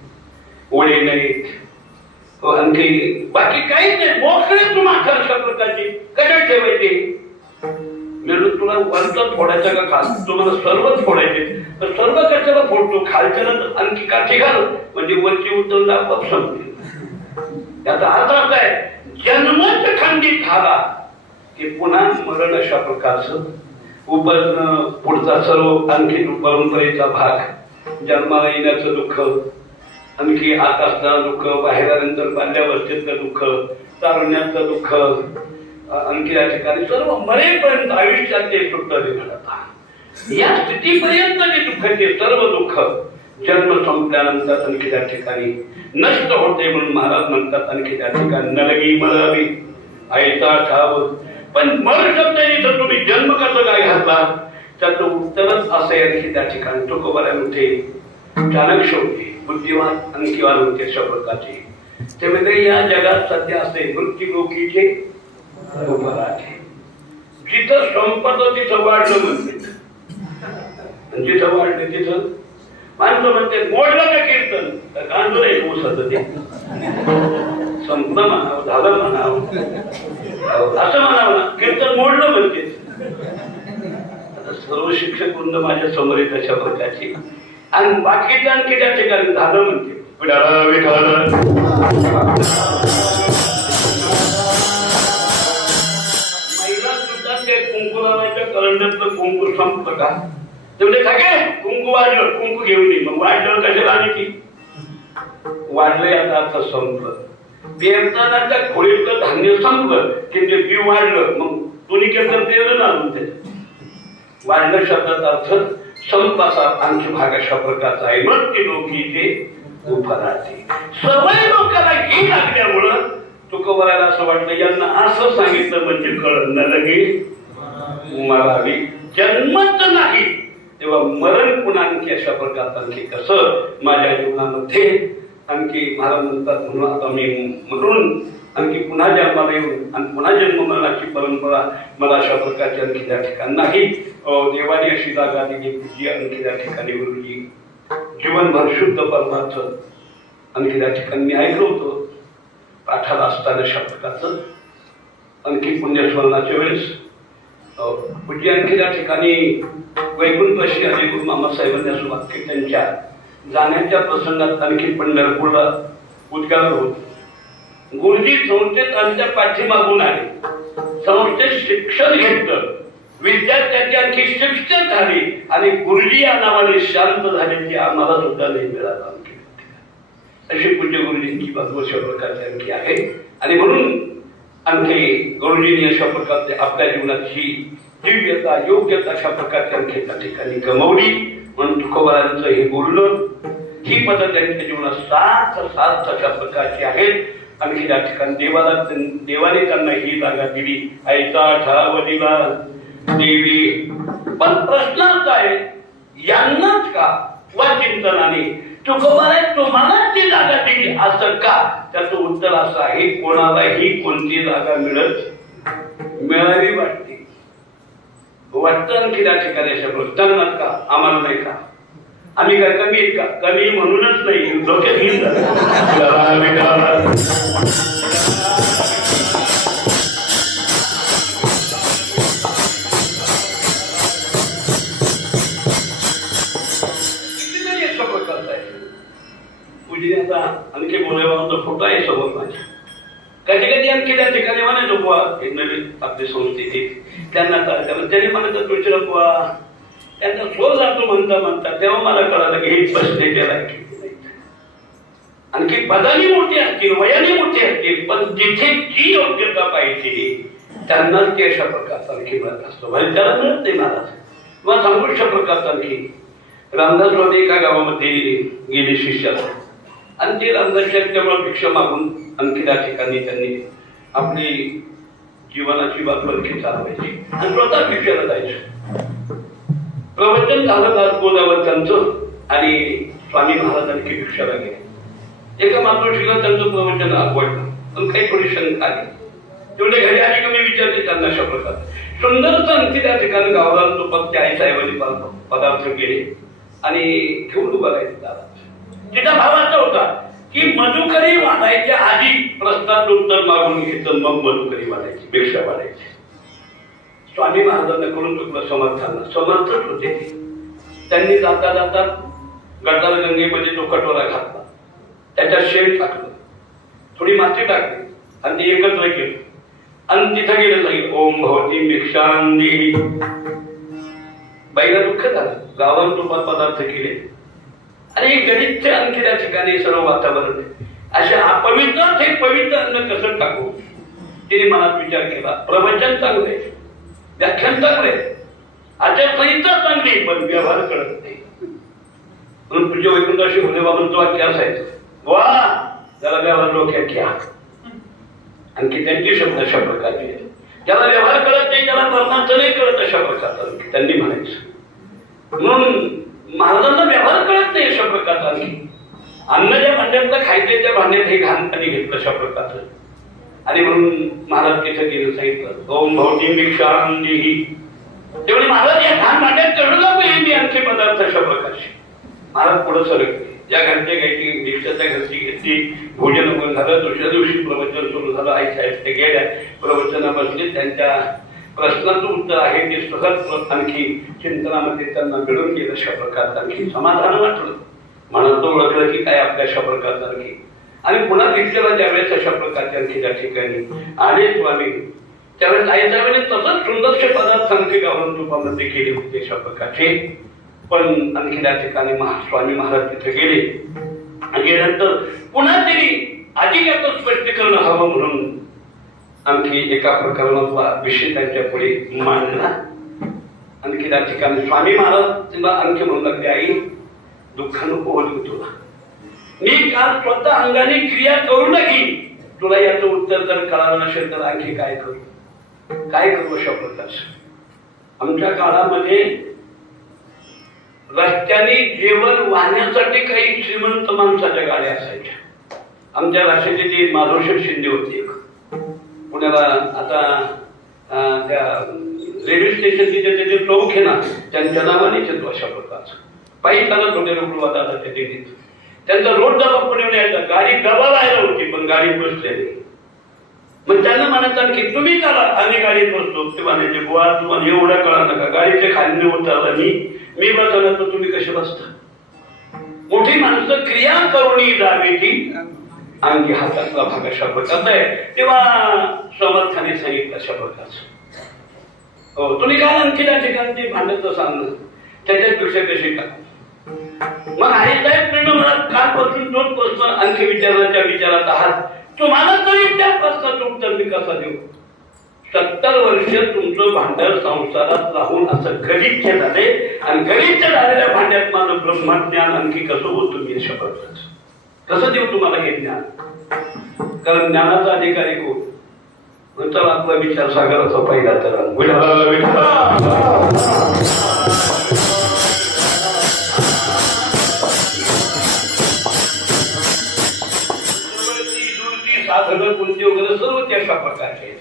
ओळे नाहीत आणखी बाकी काहीच नाही मोकळे तू माखा अशा प्रकारची कशात ठेवायचे तुला वरच फोडायचं का खाल तुम्हाला सर्वच फोडायचे तर सर्व कशाला फोडतो खालच्याला आणखी काठी घाल म्हणजे वरची उतरून आपोआप संपते. त्याचा अर्थ असा आहे जन्मच खंडित झाला की पुन्हा मरण अशा प्रकारचं पुढचा सर्व आणखी परंपरेचा भाग जन्माला येण्याचं दुःख आणखी आत असणारं दुःख बाहेर आल्यानंतर बाल्यावस्थेतलं दुःख तारुण्यातलं दुःख आणखी या ठिकाणी सर्व मरेपर्यंत आयुष्यात ते सुद्धा देणार या स्थितीपर्यंत जे दुःख ते सर्व दुःख जन्म संपल्यानंतर आणखी त्या ठिकाणी नष्ट होते म्हणून महाराज म्हणतात आणखी त्या ठिकाणी नलगी मरावी आयता ठाव पण मर शब्दाने जर तुम्ही जन्म कसं काय घातला त्याचं उत्तरच असे आणखी त्या ठिकाणी तुकोबारा होते चाणक्य होते बुद्धिवान आणखीवान होते अशा प्रकारचे ते म्हणजे या जगात सध्या असे मृत्यू लोकीचे मराठी जिथं संपत तिथं वाढलं म्हणते जिथं वाढले तिथं माणसं म्हणते मोडलं का कीर्तन तर गांडूर आहे ऊसाचं ते संपलं म्हणावं झालं म्हणावं असं म्हणावं ना कीर्तन मोडलं म्हणते. आता सर्व शिक्षक वृंद माझ्या समोर येत अशा प्रकारची आणि बाकीच्या आणखी त्या ठिकाणी झालं म्हणते कुंकू लावायच्या करंड्यातलं कुंकू संपलं का म्हणजे सगळे कुंकू वाढलं कुंकू घेऊन ये मग वाढलं कशाला आणि की वाढलंय आता आता संपलं पेरतानाच्या खोळीतलं धान्य संपलं की ते बी वाढलं मग तुम्ही केलं पेरलं ना अजून त्याच्यात वाढलं शब्दाचा अर्थ संप असा आणखी भाग अशा प्रकारचा आहे मृत्यू लोकी ते उभा राहते. सवय लोकांना ही लागल्यामुळं तुकोबारायला असं वाटलं यांना असं सांगितलं म्हणजे कळण लगे मरावी. जन्मच नाही तेव्हा मरण पुन्हा आणखी अशा प्रकारचं आणखी कसं माझ्या जीवनामध्ये आणखी महाराज म्हणतात म्हणून आता मी म्हणून आणखी पुन्हा जन्माला येऊन आणि पुन्हा जन्म मरणाची परंपरा मला अशा प्रकारची आणखी त्या ठिकाणी नाही. देवाने अशी जागा दिली जी आणखी त्या ठिकाणी गुरुजी जीवनभर शुद्ध परमार्थ आणखी त्या ठिकाणी मी ऐकलं होतं पाठाला असताना अशा प्रकारचं आणखी पुण्यस्मरणाच्या वेळेस पूज्य आणखी त्या ठिकाणी वैकुंठ श्री हरिगुरु मामासाहेबांनी असं वाक्य त्यांच्या जाण्याच्या प्रसंगात आणखी पंढरपूरला उद्गार होत. गुरुजी संस्थेत आमच्या पाठीमागून आले. संस्थेत शिक्षण घेतलं. विद्यार्थ्यांची आणखी शिक्षण झाली आणि गुरुजी या नावाने शांत झाल्याची आम्हाला सुद्धा नाही मिळाला. अशी पूज्य गुरुजींची बाजू अशा प्रकारची आणखी आहे. आणि म्हणून आणखी गुरुजींनी अशा प्रकारचे आपल्या जीवनाची दिव्यता योग्यता अशा प्रकारची आणखी त्या ठिकाणी गमवली. म्हणून तुकोबारांचं हे बोलणं ही पद्धत त्यांच्या जीवनात सार्थ अशा प्रकारची आहेत. आणखी त्या ठिकाणी देवाने त्यांना ही जागा दिली. ऐसा ठावलीला देवी. पण प्रश्न असा आहे यांनाच का वा चिंतनाने तुकोबाराय तुम्हाला ती जागा दिली असं का? त्याचं उत्तर असं आहे कोणालाही कोणती जागा मिळावी वाटते वाटतं आणखी त्या ठिकाणी अशा प्रश्नांना का आम्हाला नाही का? आम्ही काय कमी आहेत का? कमी म्हणूनच नाही डोक्यात घेऊन आता आणखी बोलायला फोटो आहे समोर माझ्या. कधी कधी आणखी त्या ठिकाणी म्हणायचो बुवा एक नवीन आपली संस्थेची त्यांना त्यांनी म्हणायचं तुझ्या बुवा त्यांचा शोध जातो म्हणता तेव्हा मला कळालं की हे बसणे केला आणखी पदानी मोठी असतील वयाने मोठी असतील पण जिथे जी योग्यता पाहिजे त्यांनाच ते अशा प्रकारचा आणखी मिळत असतो. म्हणजे त्याला मिळत नाही महाराज. किंवा सांगू अशा प्रकारचा आणखी रामदास स्वामी एका गावामध्ये गेले शिष्याला आणि ते रामदास भिक्षा मागून आणखी त्या ठिकाणी त्यांनी आपली जीवनाची बातमी चालवायची आणि स्वतः भिक्षाला जायचं. प्रवचन झालं दास गोदावरचं आणि स्वामी महाराज आणखी भिक्षाला गेले. एका मातोश्रीला त्यांचं प्रवचन आवडलं पण काही थोडी शंका आली. तेवढे घरी आले का मी विचारले त्यांना अशा प्रकार सुंदरच आणखी त्या ठिकाणी गावरान तुपात त्या आई साहेबांनी पदार्थ केले आणि घेऊन उभा राहिले दादा. तिचा भाव असा होता की मधुकरी वाढायच्या आधी प्रश्नाचं उत्तर मागून घेतलं मग मधुकरी वाढायची भिक्षा वाढायची. स्वामी महाराजांना करून चुकलं समर्थच होते. त्यांनी जाता जाता गटार गंगेमध्ये तो कटोरा घातला त्याच्यात शेण टाकलं थोडी माती टाकली आणि ते एकत्र केलं आणि तिथं गेलं नाही ओम भवती भिक्षांदी. बाईला दुःख झालं. गावात तुपात पदार्थ केले आणि गणित आणखी त्या ठिकाणी सर्व वातावरण अशा अपवित्र एक पवित्र अन्न कसं टाकू. तिने मनात विचार केला प्रवचन चांगले व्याख्यान चांगले आचारसंहिता चांगली पण व्यवहार कळत नाही. म्हणून पूज्य वैकुंठाशी भोले बाबांचं वाक्य असायचं वा जरा व्यवहार डोक्यात घ्या. आणखी त्यांची शब्द अशा प्रकारचे ज्याला व्यवहार कळत नाही त्याला परमार्थ नाही कळत अशा प्रकारचा त्यांनी म्हणायचं. म्हणून महाराजांना व्यवहार कळत नाही अशा प्रकारचा आणखी अन्न ज्या भांड्यातलं खायचं त्या भांड्यात हे घाण पाणी घेतलं अशा प्रकारचं आणि म्हणून महाराज तिथे गेलं सांगितलं ओम भवती भिक्षांदी. त्यामुळे महाराज या घाण भांड्यात चढू लागले मी आणखी पदार्थ अशा प्रकारचे. महाराज पुढे सरकले या घरच्या घ्यायची दीक्षाच्या घरची घेतली भोजन वगैरे झालं. दुसऱ्या दिवशी प्रवचन सुरू झालं. आई साहेब ते गेल्या प्रवचना बसले. त्यांच्या प्रश्नाचं उत्तर आहे ते सहज आणखी चिंतनामध्ये त्यांना मिळून गेलं अशा प्रकारचं आणखी समाधान वाटलं. मनात ओळखलं की काय आपल्या अशा प्रकारचं आणखी आणि पुन्हा दीक्षेला ज्यावेळेस अशा प्रकारचे आणखी त्या ठिकाणी आले स्वामी त्यावेळेस आई साहेबांनी तसंच सुंदरसे पदार्थ आणखी गावरान तुपामध्ये केले होते अशा प्रकारचे. पण आणखी त्या ठिकाणी स्वामी महाराज तिथे गेले आणि गेल्यानंतर पुन्हा त्यांनी अधिक याचं स्पष्टीकरण हवं म्हणून आणखी एका प्रकरणाचा विषय त्यांच्या पुढे मांडला. आणखी त्या ठिकाणी स्वामी महाराज तिला आणखी म्हणू लागले आई दुःख नको होईल तुला मी काल स्वतः अंगाने क्रिया करूनही तुला याचं उत्तर जर कळालं नसेल तर आणखी काय करू अशा प्रकारचं आमच्या काळामध्ये रस्त्याने जेवण वाहण्यासाठी काही श्रीमंत माणसाच्या गाड्या असायच्या. आमच्या राष्ट्राचे जे माधवशेठ शिंदे होते पुण्याला आता त्या रेल्वे स्टेशनचे जे चौक आहे ना त्यांच्या नावानेच येतो अशा प्रकारचं पायी चालत होते लोक आता त्या दिल्लीत त्यांचा रोड डबा पुण्याला यायचा गाडी डबा राहायला होती पण गाडीत बसलेली मग त्यांना म्हणायचं की तुम्ही चला आम्ही गाडीत बसतो ते म्हणायचे बुवा तुम्हाला एवढं कळा नका गाडीच्या खाली उतरला मी बसवलं तर तुम्ही कसे बसता. मोठी माणसं क्रिया करून जावी ती अंगी हातातला भाग अशा प्रकारचा आहे तेव्हा समर्थाने सांगितलं अशा प्रकारचं. हो तुम्ही काय आणखी त्या ठिकाणी भांडत सांगणं त्याच्यापेक्षा कशी का मग आई साहेब मला कालपासून दोन प्रश्न आणखी विचारात आहात तुम्हाला तरी त्या प्रश्नाचं उत्तर मी कसा देऊ. 70 वर्ष तुमचं भांडण संसारात राहून असं गलिच्छ झाले आणि गलिच्छ झालेल्या भांड्यात माझं ब्रह्मज्ञान आणखी कसं होत तुम्ही शपथ कसं देऊ तुम्हाला हे ज्ञान कारण ज्ञानाचा अधिकारी कोण तर आपला विचार सागराचा पहिला तर साधनं कोणती वगैरे सर्व त्या प्रकारचे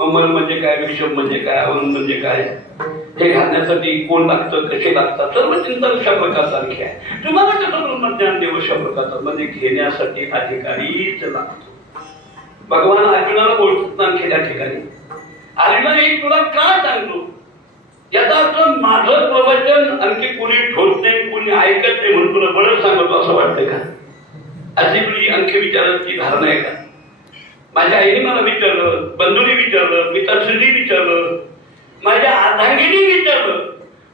मन म्हणजे काय विषम म्हणजे काय अवरून म्हणजे काय हे घालण्यासाठी कोण लागतं कसे लागतात सर्व चिंतन अशा प्रकारसारखी आहे. तुम्हाला कसं ब्रह्मज्ञान देव अशा प्रकारचं म्हणजे घेण्यासाठी अधिकारीच लागतो. भगवान अर्जुनाला बोलतात आणखी त्या ठिकाणी अर्जुना एक तुला का सांगतो याचा अर्थ माझं प्रवचन आणखी कोणी ठोत नाही कोणी ऐकत नाही म्हणून तुला बळच सांगतो असं वाटतंय का अशी तुझी आणखी विचाराची धारणा आहे का. माझ्या आईने मला विचारलं बंधूने विचारलं मित्रांनी विचारलं माझ्या अर्धांगिनी विचारलं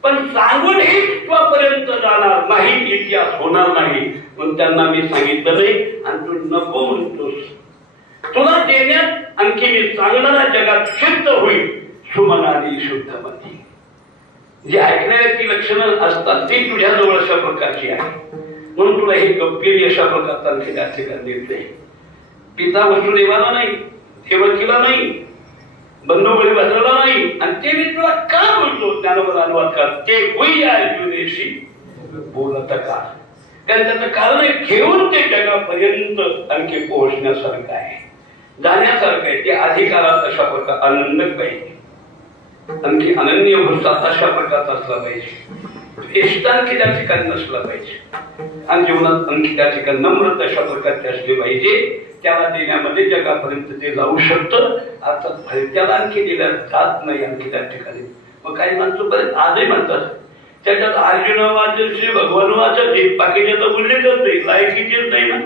पण सांगूनही पर्यंत जाणार नाही इतिहास होणार नाही म्हणून त्यांना मी सांगितलं नाही आणि तू नको म्हणतोस तुला देण्यात आणखी मी सांगणारा जगात शुद्ध होईल सुमनाली शुद्धमती जी ऐकण्याची लक्षणं असतात ती तुझ्याजवळ अशा प्रकारची आहे म्हणून तुला हे गप्पेरी अशा प्रकारचा आणखी त्या ठिकाणी देत पिता वसुदेवाला नाही देवकीला नाही बंधुबळी बसवला नाही आणि ते मी तुला का बोलतो ज्ञानोबर अनुवाद कर ते होई अर्जुनेशी बोलत का कारण त्याचं कारण आहे घेऊन ते जगापर्यंत आणखी पोहोचण्यासारखं आहे जाण्यासारखं आहे ते अधिकारात अशा प्रकार आनंद पाहिजे आणखी अनन्य भूषात अशा प्रकारचा असला पाहिजे इष्ट आणखी त्या ठिकाणी नसला पाहिजे आणि जीवनात आणखी त्या ठिकाणी नम्रता अशा प्रकारचे असले पाहिजे त्याला देण्यामध्ये जगापर्यंत ते जाऊ शकतं अर्थात त्याला आणखी दिल्या जात नाही आणखी त्या ठिकाणी. मग काही माणसं बरेच आजही म्हणतात त्याच्यात अर्जुन वाचन श्री भगवान वाचन बाकीच्या तर उल्लेखच नाही लायकीचेच नाही ना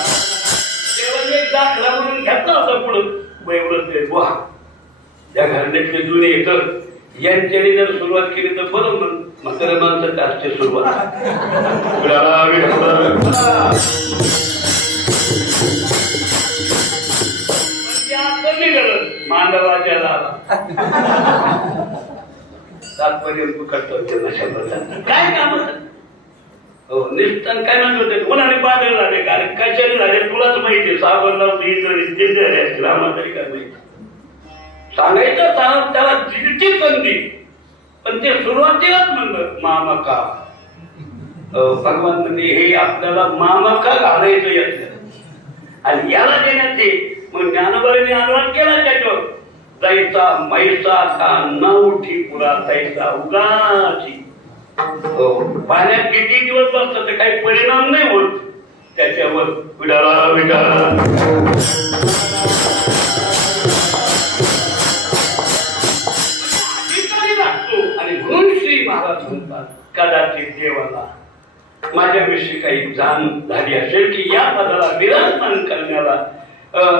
देवाने एक दाखला म्हणून घेतला होता पुढं एवढंच वा या घराण्यातले जुने येतं यांच्याने जर सुरुवात केली तर बरोबर म्हाताऱ्या माणसाची असते सुरुवात मांडवाच्या तात्पर्य काय काम हो निष्ठान काय म्हणत होते कोणाने पांढरे झाले कारण कशाने झाले तुलाच माहिती साबण लावून झाले असतील आम्हाला तरी काय माहिती सांगायचं त्याला दिलची संधी पण ते सुरुवातीलाच म्हणलं मामका भगवान म्हणजे हे आपल्याला मामका घालायचं यातलं आणि याला देण्याचे मग ज्ञानोबाने अनुवाद केला त्याच्यावर जायचा मैसा का न उठी पुरा तैसा उगाची पाण्यात किती दिवस बसतात तर काही परिणाम नाही होत त्याच्यावर विडाला आणि म्हणून श्री महाराज म्हणतात कदाचित देवाला माझ्याविषयी काही जाण झाली असेल की या पदाला विराजमान करण्याला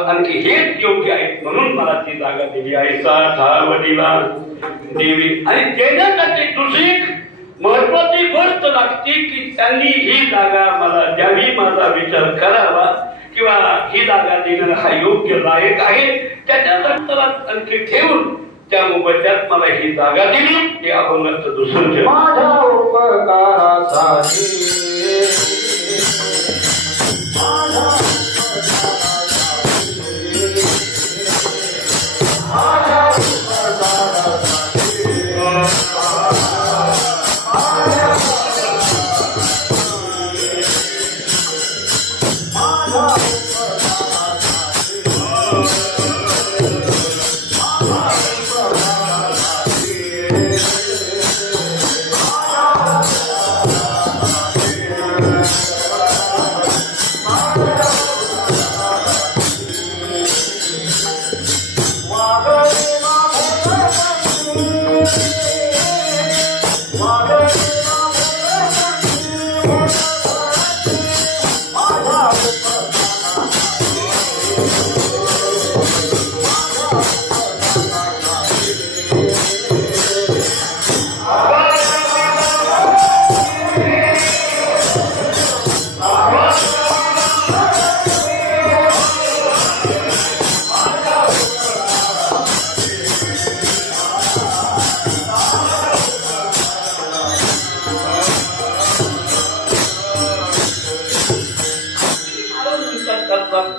आणखी हेच योग्य आहे म्हणून मला ती जागा दिली आहे साठावडीला देवी आणि देण्यासाठी दुसरी महत्वाची गोष्ट लागते की त्यांनी ही जागा मला द्यावी माझा विचार करावा किंवा ही जागा देणं हा योग्य लायक आहे त्याच्या अंतरात आणखी ठेवून त्या मोबदल्यात मला ही जागा दिली, हे अभंगाचं दुसरं जग. माझ्या उपकारासाठी माझ्या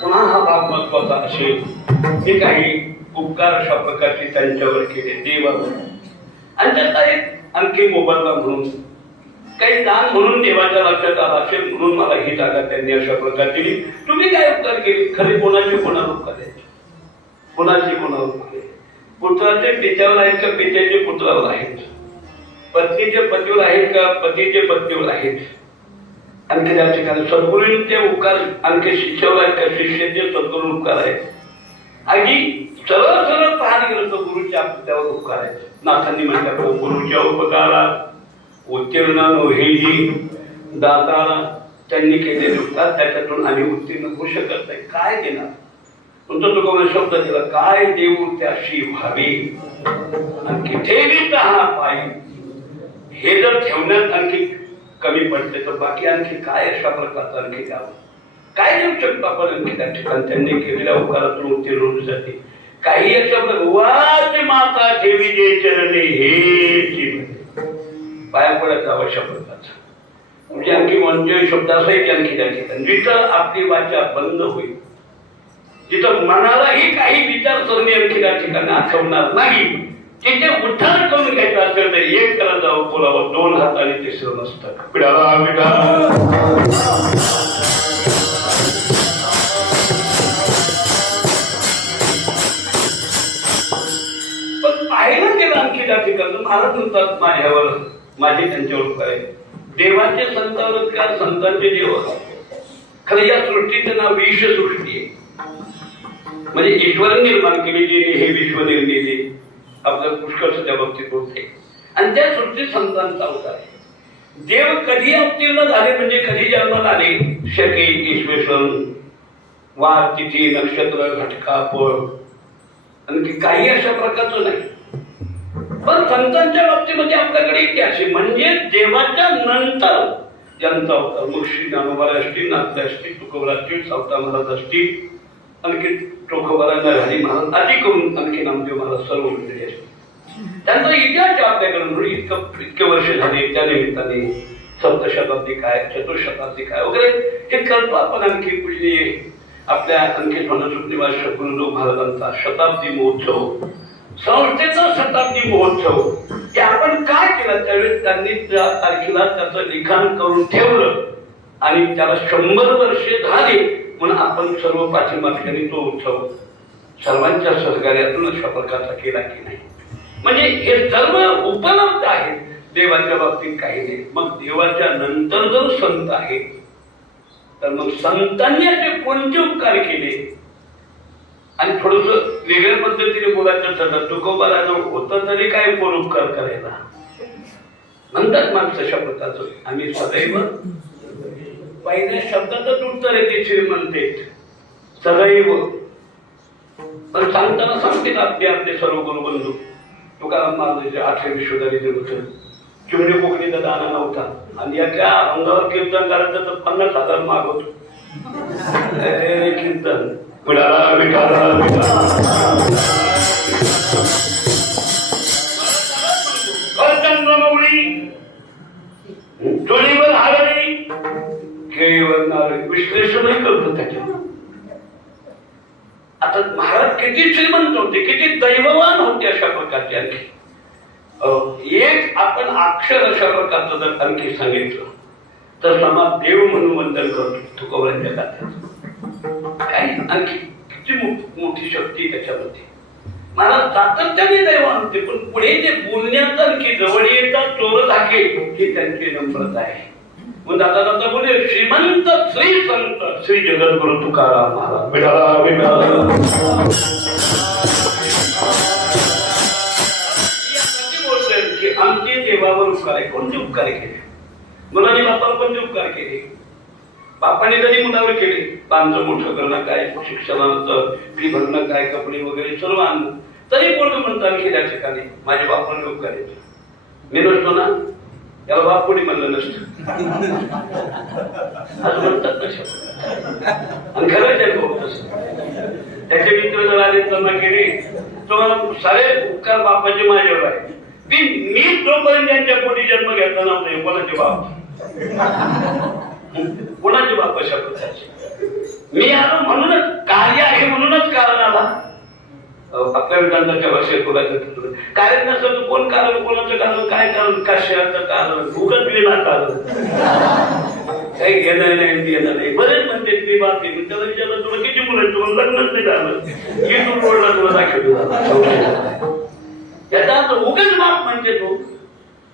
पुन्हा हा भाग महत्वाचा असेल, हे काही उपकार अशा प्रकारचे त्यांच्यावर केले देवावर, आणि त्याचा एक आणखी मोबदला म्हणून काही दान म्हणून देवाच्या लक्षात आला असेल म्हणून मला ही जागा त्यांनी अशा प्रकारे दिली. तुम्ही काय उपकार केले? खरे कोणाचे कोणाला उपकार आहे? कोणाचे कोणाला उपकार आहे? पुत्राचे पित्यावर आहेत का पित्याचे पुत्रावर आहेत? पत्नीचे पतीवर आहेत का पतीचे पत्नीवर आहेत? आणखी त्या ठिकाणी सद्गुरूंचे उपकार आणखी शिष्यावर आहेत का शिष्याचे सद्गुरू उपकार आहेत? आणि सरळ सरळ पाहत गेलं तर गुरुच्या त्यावर उपकार आहेत. नाथांनी म्हटल्याप्रमाणे गुरुच्या उपकारात उत्तीर्ण नोहेजी दाताला त्यांनी केलेले उपकार त्याच्यातून आम्ही उत्तीर्ण होऊ शकत नाही. काय देणार? तुमचा तुकोबा शब्द दिला, काय देऊ त्याशी व्हावी आणखी ठेवीत हा पायी. हे जर ठेवण्यात आणखी कमी पडते तर बाकी आणखी काय अशा प्रकारचं आणखी द्यावं? काय देऊ शकतो आपण आणखी त्या ठिकाणी त्यांनी केलेल्या उपकारातून उत्तीर्ण होण्यासाठी? काही अशा वाच माता ठेवी जे चरणे हे पाया पडत जावं अशा प्रकारचं. म्हणजे आणखी म्हणजे शब्द असाही आणखी त्या ठिकाणी जिथं आपली वाचा बंद होईल, जिथं मनालाही काही विचारसरणी आणखी त्या ठिकाणी आठवणार नाही, तिथे उद्धार करून घ्यायचं असेल तर एक करत जावं बोलावं, दोन हाताने तिसरं नसतं. पिढाला पण पाहिलं गेलं आणखी त्या ठिकाणी महाराज म्हणतात माझ्यावर माझे त्यांच्यावर उपकार आहे. देवाचे संतावर का संतांचे देव? खरं या सृष्टीचं नाव विश्व सृष्टी आहे. म्हणजे ईश्वर निर्माण केलेली हे विश्व निर्मिती आपल्या पुष्कळच्या बाबतीत बोलते, आणि त्या सृष्टी संतांचा अवतार आहे. देव कधी अवतीर्ण झाले म्हणजे कधी जन्माला आले, शके ईश्वेश्वर वार तिथी नक्षत्र घटका फळ आणखी काही अशा प्रकारचं नाही. पण संतांच्या बाबतीमध्ये आपल्याकडे इतिहास आहे. म्हणजे देवाच्या नंतर ज्यांचा अवतार, मग श्री ज्ञानोबा असतील, नाथले असतील, तुकोबा असतील, सावता महाराज असतील, आणखी चोखोबारा नरहरी महाराज आदी करून आणखी नामदेव महाराज सर्व मंडळी असतील. त्यांचा इतिहास आपल्याकडे इतके वर्ष झाले. त्या निमित्ताने सप्तशताब्दी काय, चतुर्शताब्दी काय वगैरे हे करतो आपण. आणखी पूजनीय आपल्या आणखी मनसुखनिवास गुरुदेव महाराजांचा शताब्दी महोत्सव, संस्थेचा शताब्दी महोत्सव हे आपण काय केलं? त्यावेळेस त्यांनी त्या तारखेला त्याचं लिखाण करून ठेवलं आणि त्याला 100 वर्षे झाली म्हणून आपण सर्व पाठिंबाने तो उत्सव सर्वांच्या सहकार्यातून अशा प्रकारचा केला की नाही. म्हणजे हे सर्व उपलब्ध आहे देवाच्या बाबतीत, काही नाही. मग देवाच्या नंतर जर संत आहे तर मग संतांनी असे कोणते उपकार केले? आणि थोडस वेगळ्या पद्धतीने बोलायचं ठरलं. तुकोबाला जर होतं तरी काय उपकार करायला म्हणतात माणसं अशा प्रकारचं. आम्ही सदैव पहिल्या शब्दातच उत्तर येते श्रीमंते सदैव. पण सांगताना सांगते आपले आपले सर्व गुरुबंधू तुकाराम महाराजांचे 8वे विश्वदारी होतं. चिमणी कोकणीचा दाना नव्हता आणि याच्या अंगावर कीर्तन करायचं तर 50,000 मागवतो. कीर्तन चंद्रमौळी, चोळीवर हाडळी, केळीवर नारळी. विश्लेषणही करतो त्याच्यावर. आता महाराज किती श्रीमंत होते, किती दैववान होते अशा प्रकारचे. आणखी एक आपण अक्षर अशा प्रकारचं जर आणखी सांगितलं तर समाज देव म्हणून वंदन करतो तुकोबरांच्या गाथ्यात. काही आणखी किती मोठी शक्ती त्याच्यामध्ये. महाराज सातत्याने दैवान होते, पण पुढे जे बोलण्यात आणखी जवळ येतात चोर धाके ही त्यांची नम्रता आहे. मग दादा दादा बोले श्रीमंत श्री संत श्री जगद्गुरु तुकाराम महाराज विठाला विठाला. आमचे देवावर उपकार आहे. कोणते उपकार केले? मुलांनी बापावर कोणते उपकार केले? बापाने कधी मुलावर केले? पांचं मोठं करणं काय, शिक्षणाचं फी भरणं काय, कपडे वगैरे सर्व आणणं. तरी पोरग म्हणतात की त्या ठिकाणी माझ्या बापाने उपकार येतो. मी नसतो ना त्याला बाप कोणी म्हणलं नसतं असं म्हणतात तशा. आणि खरंच आहे भाऊ तसं. त्याचे मित्र जर आले त्यांना केले तुम्हाला सारे उपकार बापाचे माझ्यावर आहे. मी जोपर्यंत त्यांच्या पोटी जन्म घेतला नव्हता कोणाचे बाप कोणाचे बाप अशा प्रकारचे. मी आलो म्हणूनच कार्य आहे म्हणूनच कारण आला. आपल्या वेदांताच्या भाषेत बोलायचं कारण नसतं तर कोण कारण, कोणाचं कारण, काय कारण, कशाचं कारण, भूगत विना कारण, काही घेणं नाही देणं नाही. बरेच म्हणते मी बाप मी त्याला विचारलं तुला किती मुलं, तुला लग्नच नाही झालं की तू रोडला तुला दाखवतो. याचा अर्थ उगाच बाप म्हणजे तो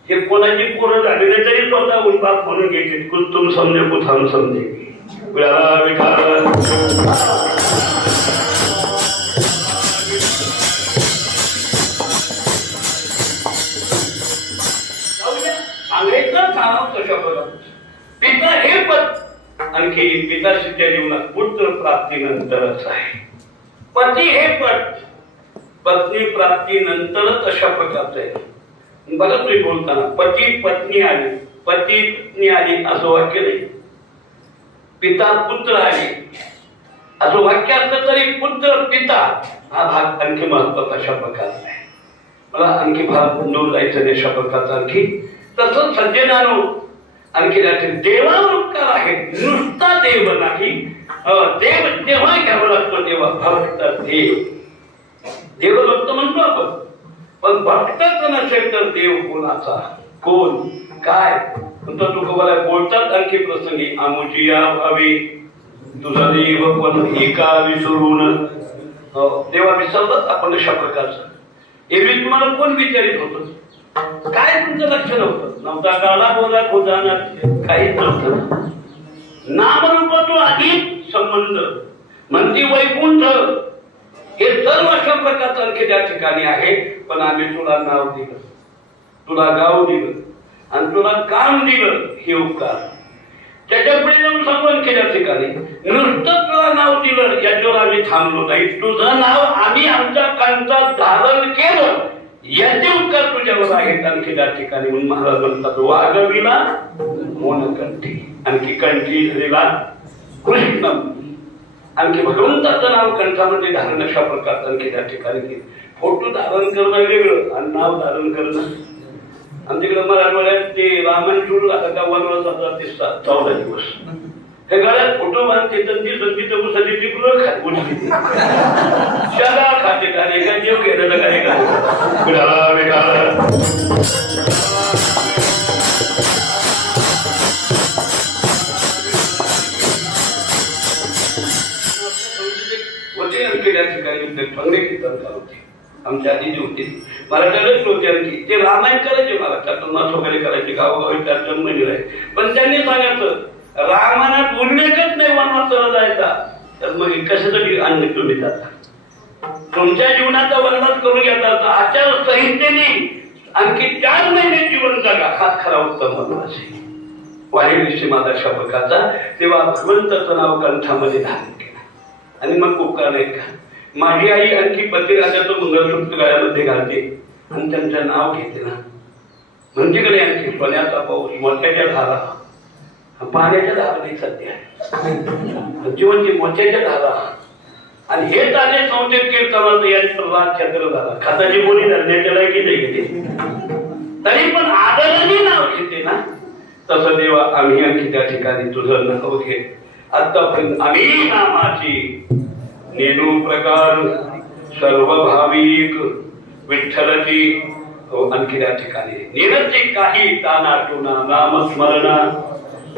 हे कोणाची पोरं झाली नाही तरी स्वतःहून बाप म्हणून घेते. तुम समजे कुठ हम समजे. सांगायचं सांगावं कशा प्रकार. पिता हे पद आणखी पिताशीच्या जीवनात पुत्र प्राप्तीनंतरच आहे. पती हे पद पत्नी प्राप्ती नंतरच अशा प्रकारचं आहे. बघा तुम्ही बोलताना पती पत्नी आली, पती पत्नी आली असं वाक्य नाही. पिता पुत्र आली असं वाक्य असलं तरी पुत्र पिता हा भाग आणखी महत्वाचा अशा प्रकारचा आहे. मला आणखी भाग दूर जायचं नाही अशा प्रकारचा. आणखी तसंच सज्जनानो आणखी देवावर उपकार आहे. नुसता देव नाही, देव जेव्हा घ्यावा लागतो तेव्हा भक्त देव. देवभक्त म्हणतो आपण, पण भक्तच नसेल तर देव कोणाचा, कोण, काय म्हणतो तुकोबाला बोलतात आणखी प्रसंगी. आमुची या भावी तुझा देव पण एका विसरून. देवा विसरतात आपण अशा प्रकारचं. एरवी तुम्हाला कोण विचारित होतं? काय तुमचं लक्ष नव्हता काळा बोला खोदाना काहीच नव्हतं. नामरूप तो अधिक संबंध म्हणती वैकुंठ हे सर्व अशा प्रकारचं आणखी त्या ठिकाणी आहे. पण आम्ही तुला नाव दिलं, तुला गाव दिलं आणि तुला काम दिलं हे उपकार. त्याच्या पुढे जाऊन संबंध केल्या ठिकाणी नुसतं तुला नाव दिलं याच्यावर आम्ही थांबलो नाही. तुझं नाव आम्ही आमच्या कंठात धारण केलं याचे उपकार तुझ्यावर आहेत आणखी त्या ठिकाणी. म्हणून महाराज म्हणतात वाघविला मोनकंठी आणखी कंठी झालेला कृष्ण. आणखी भगवंताचं नाव कंठामध्ये धारण अशा प्रकारचं आणखी त्या ठिकाणी. फोटो धारण करणं वेगळं आणि नाव धारण करणं. आमच्याकडे मराठवाड्यात ते रामायण सुरू आता का वनवासाचा ते 14 दिवस हे गळ्यात फोटो बांधते संधी उसाची टिकलं खात शाळा खाते काय का जेव घेण्याला काय आमच्या आधी जे होते मराठ्यालाच होते आणखी ते रामायण करायचे महाराष्ट्रातून मास वगैरे करायचे गावोगावी 4 महिने राहिले. पण त्यांनी सांगायचं रामायणात उल्लेखच नाही वनवासाला जायचा तर मग कशासाठी आणले तुम्ही जाता? तुमच्या जीवनाचा वनवास करून घेता आचारसंहितेने आणखी 4 महिने जीवन जगा हाच खरा उत्तम वनवास आहे. वाहिनीशी माझा अशा प्रकारचा तेव्हा भगवंताचं नाव कंठामध्ये धारण केलं आणि मग उपकार नाही का. माझी आई आणखी पतिराजाचं मंगळसूत्र गळ्यामध्ये घालते आणि त्यांचं नाव घेते ना म्हणजे कडे आणखी सोन्याचा पाऊस मोत्याच्या धारा पाण्याच्या धारा नाही सध्या जीवनची मोत्याच्या धारा. आणि हे ताजे संकेत कीर्तनाचं यांचं राज चक्र झाला. खाताची बोली धरण्याच्या लायकी नाही घेते तरी पण आदराने नाव घेते ना, तसं देवा आम्ही आणखी त्या ठिकाणी तुझं नाव घे. आतापर्यंत आम्ही नामाची नेनू प्रकार सर्व भाविक विठ्ठलची आणखी त्या ठिकाणी निरची काही ताना टोना नामस्मरणा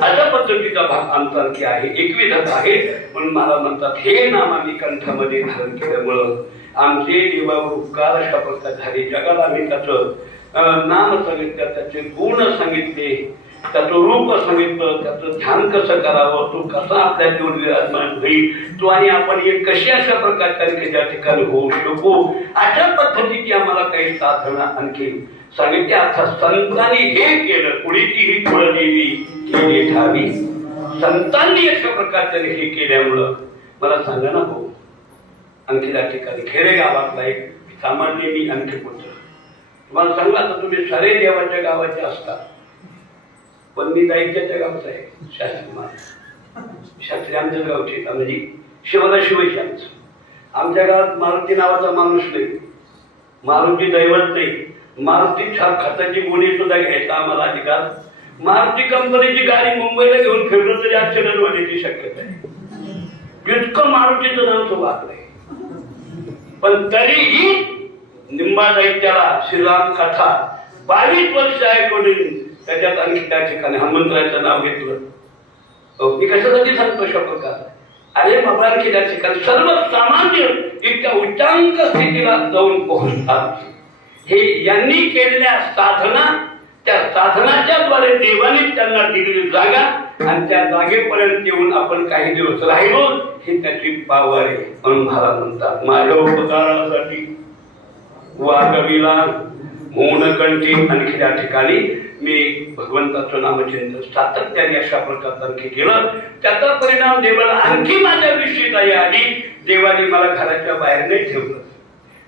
अशा पद्धतीचा भाग आमचा आणखी आहे. एकविधच आहे म्हणून मला म्हणतात हे नाम आम्ही कंठामध्ये धारण केल्यामुळं आमचे देवावर उपकार अशा प्रकारे झाले. जगाला आम्ही त्याचं नाम सांगितलं, त्याचे गुण सांगितले, त्याचं रूप सांगितलं, त्याचं ध्यान कसं करावं, तो कसा आपल्या जीवन विराजमान होईल, तो आणि आपण एक कशी अशा प्रकारच्या त्या ठिकाणी होऊ शकू अशा पद्धतीची आम्हाला काही साधना आणखी सांगितली. अर्थात संतांनी हे केलं, कुणीची ही कुळदेवी केली ठावी. संतांनी अशा प्रकारच्या हे केल्यामुळं मला सांगा ना भाऊ, आणखी त्या ठिकाणी खेडेगावातला एक सामान्य मी आणखी पुत्र तुम्हाला सांगला तर तुम्ही सारे देवाच्या गावाचे असता, पण मी दैत्याच्या गावचा आहे. शास्त्री आमच्याच गावचे म्हणजे शिवाला शिवायचे आमचं. आमच्या गावात मारुती नावाचा माणूस नाही, मारुती दैवत नाही. मारुती खताची गोणी सुद्धा घ्यायचा आम्हाला अधिकार. मारुती कंपनीची गाडी मुंबईला घेऊन फिरलो तरी ऍक्सिडेंट होण्याची शक्यता आहे. इतकं मारुतीचं नाव तो वागलंय. पण तरीही निंबा दैत्याला श्रीराम कथा 22 वर्ष ऐकवली. त्याच्यात आणखी त्या ठिकाणी हनुमंतराचं नाव घेतलं. मी कशासाठी सांगतो शपथ, अरे बाबा आणखी त्या ठिकाणी सर्वसामान्य इतक्या उच्चांक स्थितीला जाऊन पोहोचतात. हे यांनी केलेल्या साधना, त्या साधनाच्या द्वारे देवाने त्यांना दिलेली जागा आणि त्या जागेपर्यंत येऊन आपण काही दिवस राहिलो हे त्याची पावर आहे. म्हणून मला म्हणतात माझ्या उपकारासाठी वागविला मौनकंठी. आणखी त्या ठिकाणी मी भगवंताचं नामचिंतन सातत्याने अशा प्रकारचं आणखी केलं. त्याचा परिणाम देवाला आणखी माझ्या विषयी दया आली. देवाने मला घराच्या बाहेर नाही ठेवलं,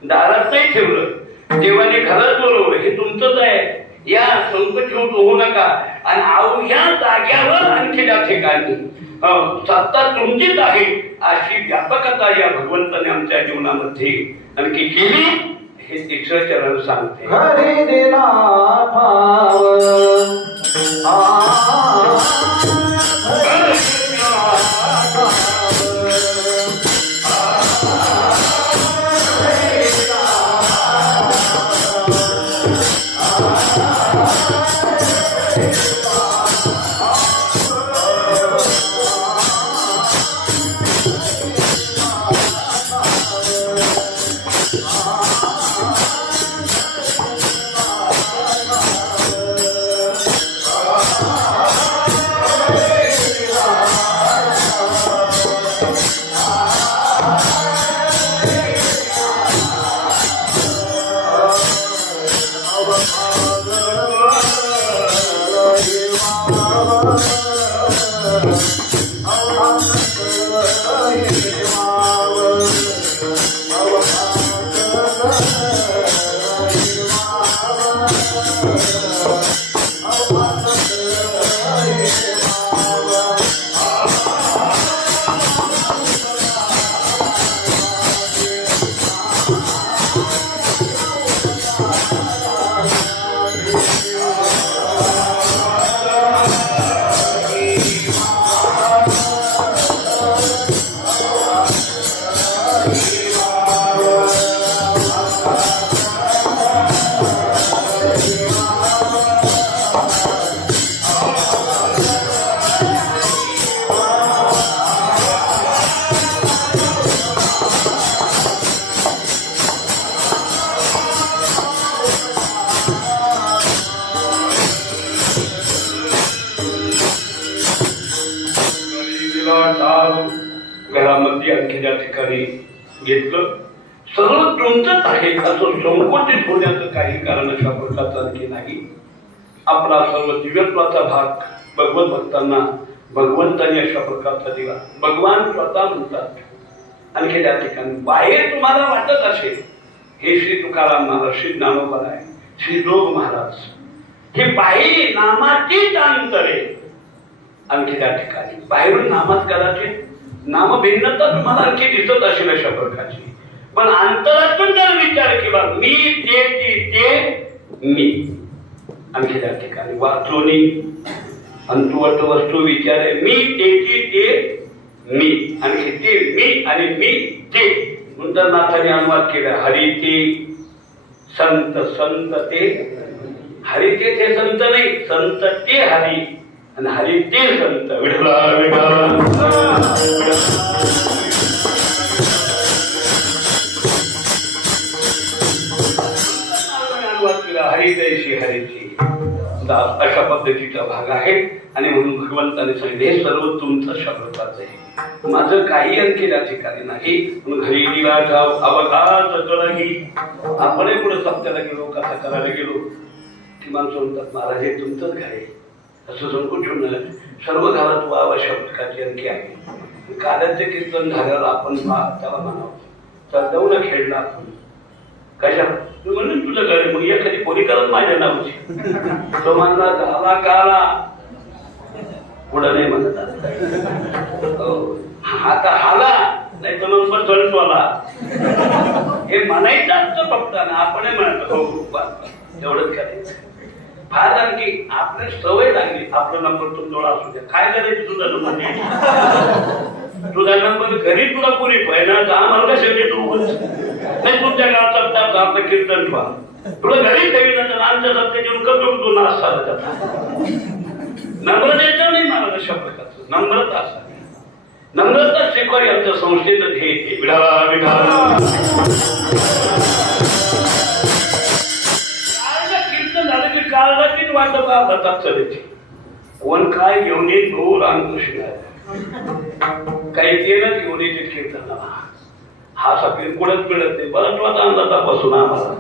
दारात नाही ठेवलं. देवाने घरात बोलवलं, हे तुमचंच आहे, या संकट होऊ नका. आणि अवघ्या जाग्यावर आणखी त्या ठिकाणी सत्ता तुमचीच आहे अशी व्यापकता या भगवंताने आमच्या जीवनामध्ये आणखी केली. हे तिसरं चरण सांगते. हरी दिला ठाव घरामध्ये आणखी त्या ठिकाणी घेतलं. सर्व तुमचंच आहे असं संकोचित होण्याचं काही कारण अशा प्रकारचं आणखी नाही. आपला सर्व दिव्यत्वाचा भाग भगवत भक्तांना भगवंतांनी अशा प्रकारचा दिला. भगवान स्वतः म्हणतात आणखी त्या ठिकाणी बाहेर तुम्हाला वाटत असेल हे श्री तुकाराम महाराज, श्री ज्ञानोबा आहे, श्री जोग महाराज, हे बाहेर नामाचीच अंतरे. आणखी त्या ठिकाणी बाहेरून नामात कदाचित नाम भिन्नता तुम्हाला आणखी दिसत असेल अशा प्रकारची, पण अंतरातून जर विचार केला मी ते मी आणखी त्या ठिकाणी वाचोनी अंतवट वस्तू विचारे मी तेची ते मी आणखी ते मी आणि मी ते नंतर नाथाने अनुवाद केला हरी ते संत संत ते हरी ते संत नाही संत ते हरी आणि हरी ते संत विठला अनुवाद केला हरी तैशी हरीची अशा पद्धतीचा भाग आहे आणि म्हणून भगवंताने सांगितले हे सर्व तुमचं शब्दाच आहे माझं काही अंकी त्या ठिकाणी नाही म्हणून घरी निघाला अवघात कळही आपण पुढे सप्त्याला गेलो कथा करायला गेलो ती माणसं म्हणतात महाराज हे तुमचंच घर आहे असं संकुचून सर्व घरात वाव शब्दकाची अंकी आहे काल्याचे कीर्तन झाल्यावर आपण त्याला म्हणावं तर जाऊन खेळला आपण कशा म्हणून तुझं घर मग एखादी कोणी करत माझ्या नावाची तो म्हणला झाला काला पुढं नाही म्हणत आता हाला नाही तर नंबर चढतोला हे म्हणायचं असतं फक्त आपण म्हणत हो एवढंच करायचं फार आणखी आपली सवय लागली आपला नंबर तुमचा असू द्या काय करायचं तुझा नंबर तुझा नंबर घरी तुला पुरी पाहिजे आम्हाला कशा तू नाही तुमच्या गावचा आपलं कीर्तन ठेवा तुला घरी ठेवी आमच्या सत्तेचे करतो तू नाश झाला त्याचा नम्र द्यायचं नाही मला अशा प्रकारचं नम्रता असावी नम्रता शिकवावी आमच्या संस्थेत हे कीर्तन झालं की काळाचीच वाटत जातात चढायची कोण काय घेऊन येईल गो रामकृष्ण काही केलं घेऊन येते कीर्तनाला हा साखळी कुठंच मिळत नाही बरंच वाचा अंदाजापासून आम्हाला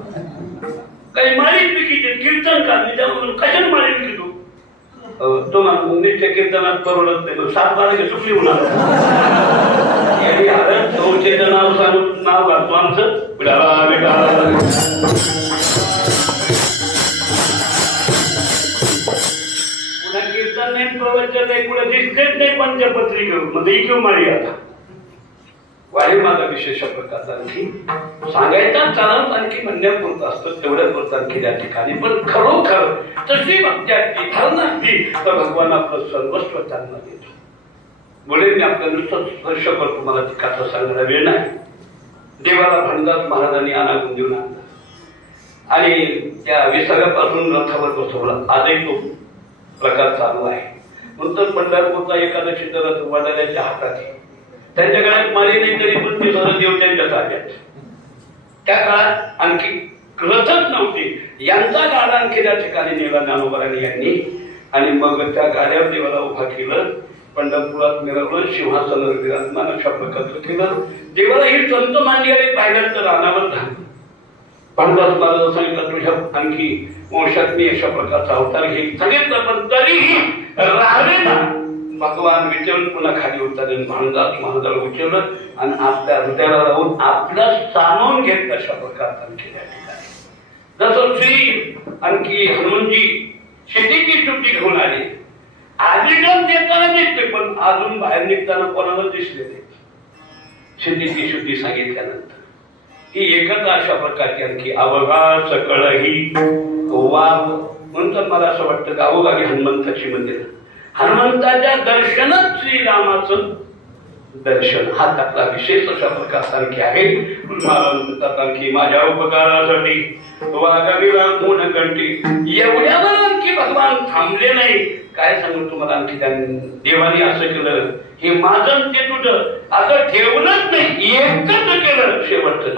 काही माळीत पिकीचे कीर्तन काढली त्यामधून कशाने माळीत पिकू तो म्हणून नित्य कीर्तनात परवडत नाही 7 बारा चुकली होणार नाव सांगून नाव घालतो आमचं पुन्हा कीर्तन नाही प्रवचन नाही पुढे दिसतेच नाही पंचपत्रिकेवर मध्ये इकडे माळी आता वाही माझा विशेष प्रकारचा आणखी सांगायचा चालत आणखी म्हणण्यापुरतं असतं तेवढ्याच पुरतं आणखी त्या ठिकाणी पण खरोखर तशी भक्ती आणखी धारणा असती तर भगवान आपलं सर्वस्व त्यांना देतो म्हणून मी आपल्या नुसतं स्पर्श करतो मला ती कथा सांगायला वेळ नाही देवाला भंडार महाराजांनी आणागून देऊन आणला आणि त्या विसर्गापासून रथावर बसवला आजही तो प्रकार चालू आहे नंतर पंढरपूरचा एकादशीचा रथ वडाल्याच्या हातात आहे त्यांच्या काळात मारी नाही तरी पण ते सर्व देव त्यांच्या ताब्यात त्या काळात आणखी रथच नव्हती यांचा गाडा आणखी त्या ठिकाणी नेला ज्ञानोबारांनी यांनी आणि मग त्या गाड्यावर देवाला उभा केलं पंढरपुरात मिरवलं सिंहासनावर विराजमान अशा प्रकारचं केलं देवाला ही संत मांडली पाहिलं तर रानावर झालं पंढरपूर मला सांगितलं तुझ्या आणखी वंशात मी अशा प्रकारचा अवतार घेईल सांगितलं पण तरीही राहिले ना भगवान विचरून पुन्हा खाली उतरले भांडात महादाळ उचललं आणि आपल्या हृदयाला राहून आपलं सामावून घेत अशा प्रकारचा आणखी त्या ठिकाणी जसं श्री आणखी हनुमानजी शेतीची सुट्टी घेऊन आली आजीवन देताना दिसते पण अजून बाहेर निघताना कोणाला दिसले नाही शेतीची सुट्टी सांगितल्यानंतर ही एकच अशा प्रकारची आणखी अवघा सकळ ही वाव म्हणून मला असं वाटतं गावोगावी हनुमंताची मंदिर हनुमंताच्या दर्शनच श्रीरामाचं दर्शन हा त्यातला विशेष अशा प्रकारचा आणखी आहे म्हणतात आणखी माझ्या उपकारासाठी वागावीला गुण कंठी एवढ्यावर आणखी भगवान थांबले नाही काय सांगू तुम्हाला आणखी त्यांनी देवाने असं केलं हे माझं ते तुझं आता ठेवलंच नाही एकच केलं शेवटचं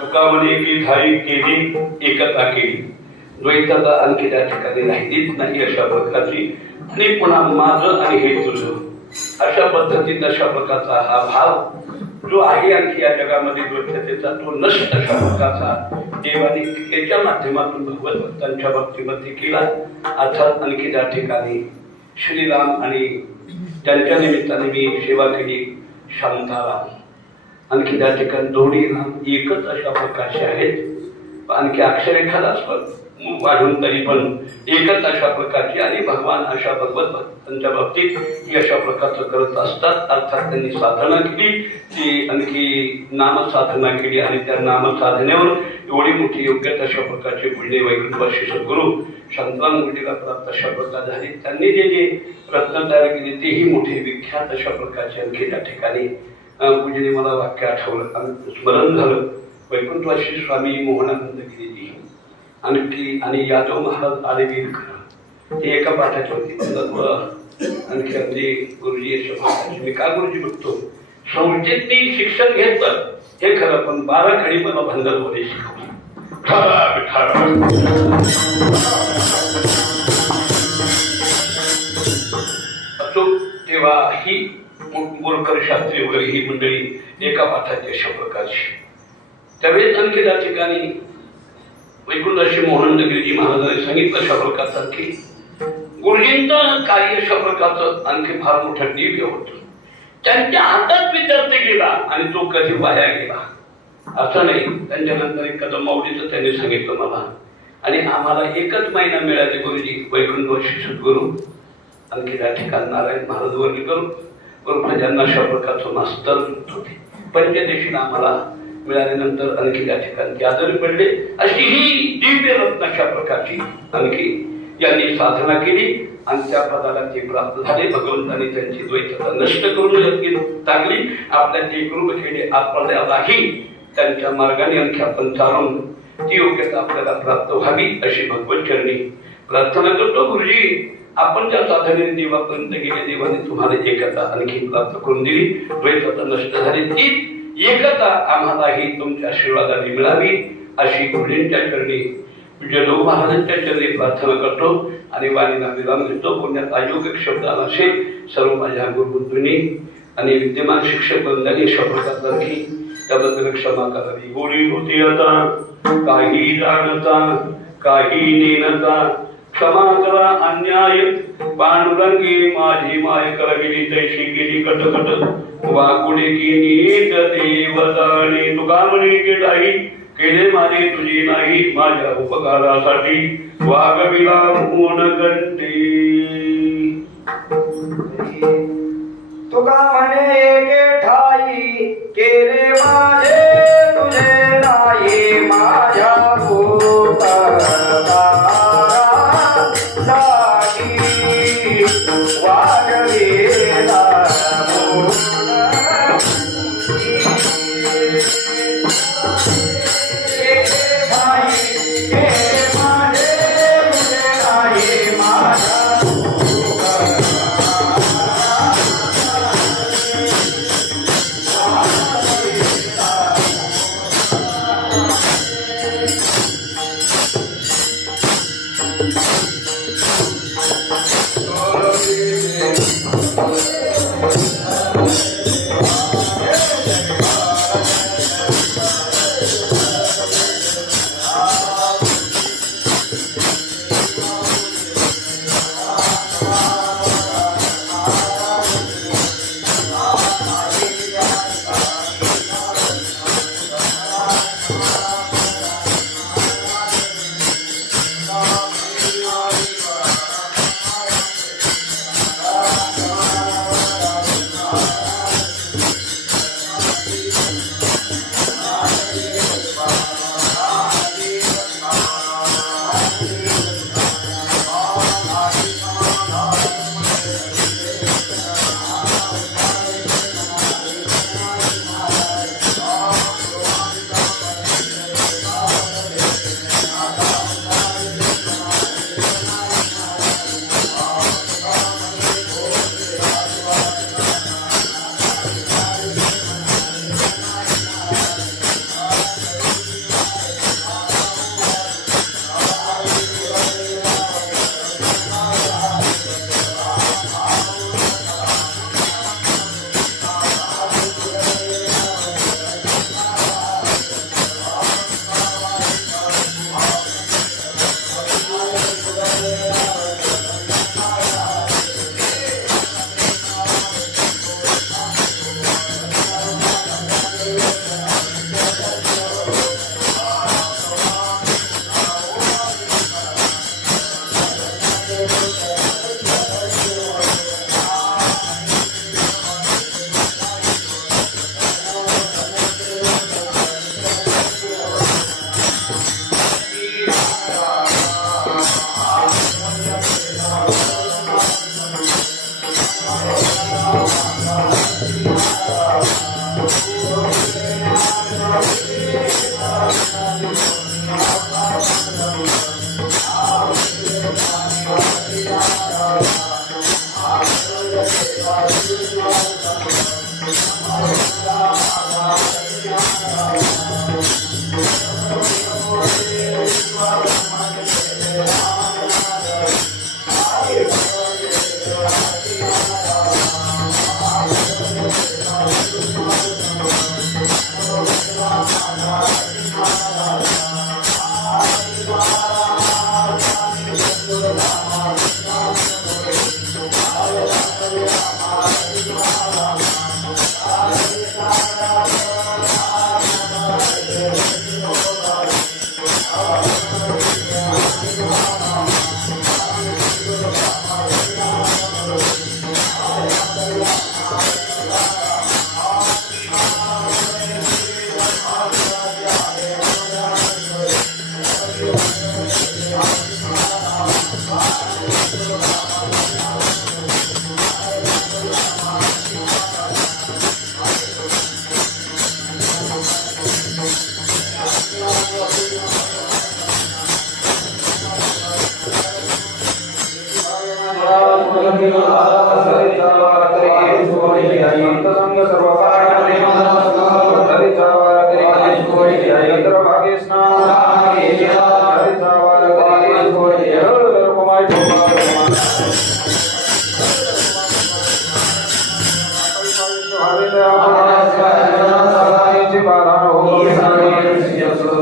तुका म्हणे की धाई केली एकता केली, द्वैतता आणखी त्या ठिकाणी राहिलीच नाही अशा प्रकारची, आणि पुन्हा माझं आणि हे तुझं अशा पद्धतीत अशा प्रकारचा हा भाव जो आहे आणखी या जगामध्ये द्वैततेचा तो नष्ट अशा प्रकारचा देवाने त्याच्या माध्यमातून भगवत भक्तांच्या भक्तीमध्ये केला. अर्थात आणखी त्या ठिकाणी श्रीराम आणि त्यांच्या निमित्ताने मी सेवा केली शांताराम, आणखी त्या ठिकाणी दोन्ही नाम एकच अशा प्रकारचे आहेत, आणखी अक्षर एखादा वाढून तरी पण एकच अशा प्रकारची, आणि भगवान अशा भगवत भक्तांच्या बाबतीत ही अशा प्रकारचं करत असतात. अर्थात त्यांनी साधना केली, ती आणखी नामसाधना केली, आणि त्या नामसाधनेवर एवढी मोठी योग्यता अशा प्रकारचे पुण्य वैकुंठवासी सद्गुरू शांताराम गुरुजीला प्राप्त अशा प्रकार झाले. त्यांनी जे जे रत्न तयार केले तेही मोठे विख्यात अशा प्रकारचे आणखी त्या ठिकाणी पूजेने मला वाक्य आठवलं आणि स्मरण झालं. वैकुंठवासी स्वामी मोहनानंद गिरीजी आणखी आणि यादव महाराज आलेवीर ते एका पाठाचे होते. आणखी आमचे गुरुजी अशा प्रकारचे मी का गुरुजी बघतो संस्थेतनी शिक्षण घेतलं हे खरं, पण 12 खडी मला भांडवलमध्ये शिकवली. तेव्हा ही बोरकर शास्त्री वगैरे ही मंडळी एका पाठाची अशा प्रकारची. त्यावेळेस आणखी त्या ठिकाणी वैकुंठवासी मोहनानंद गिरीजी महाराजांनी सांगितलं अशा प्रकारचं की गुरुजींचं कार्य अशा प्रकारचं आणखी फार मोठं दिव्य होतं. त्यांच्या हातात विद्यार्थी गेला आणि तो कधी वाया गेला असं नाही. त्यांच्यानंतर एखादं माऊलीचं त्यांनी सांगितलं मला, आणि आम्हाला एकच महिना मिळाले गुरुजी वैकुंठवासी सद्गुरू आणखी त्या ठिकाणी नारायण महाराज वर्गीकर ज्यांना अशा प्रकारचं मास्तर होते पंचदेशीला आम्हाला मिळाल्यानंतर आणखी त्या ठिकाणी आजारी पडले. अशी ही दिव्य रत्न अशा प्रकारची आणखी यांनी साधना केली आणि त्या पदाला ते प्राप्त झाले. भगवंतांनी त्यांची द्वैतता नष्ट करून टाकली. आपल्या ते कृप केले आपल्यालाही त्यांच्या मार्गाने आणखी आपण चालवून ती योग्यता आपल्याला प्राप्त व्हावी अशी भगवत चरणी प्रार्थना करतो. गुरुजी आपण ज्या साधनेने देवापर्यंत गेले, देवाने तुम्हाला एकता आणखी प्राप्त करून दिली, द्वैतता नष्ट झाली, ती एकता आम्हालाही तुमच्या आशीर्वादाने मिळावी अशी गुरुजींच्या चरणी जदू महाराजांच्या चरणी प्रार्थना करतो आणि वाणीला विराम देतो. पुण्यात अयोग्य शब्दाला असेल सर्व माझ्या गुरुबंधूंनी आणि विद्यमान शिक्षक वृंदांनी अशा प्रकारची त्याबद्दल क्षमा करावी. गोडी होती आता काही जाणता काही नेनता, क्षमा करा अन्याय पांडुरंगी माझी माय करविली तैशी केली कटकट, वाकुडे केली देवदाने तुका म्हणे केलाही केले माझे तुझे नाही, माझ्या उपकारासाठी वागविला ऊन कंटे. तुका म्हणे एके ठाई केले माझे तुझे नाही, माझ्या उपकारासाठी वागविला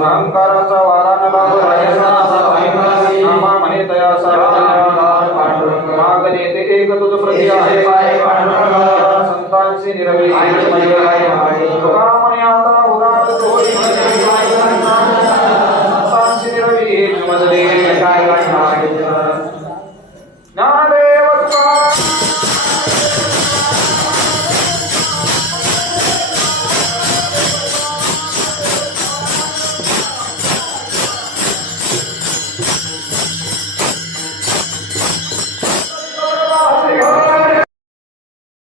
अहंकाराचा वारा न लागो नामा म्हणे तया मागणे ते एक तुझ प्रति आहे संतांशी निरवली तुका म्हणे आता उदार होई संतांशी निरवली मजले काय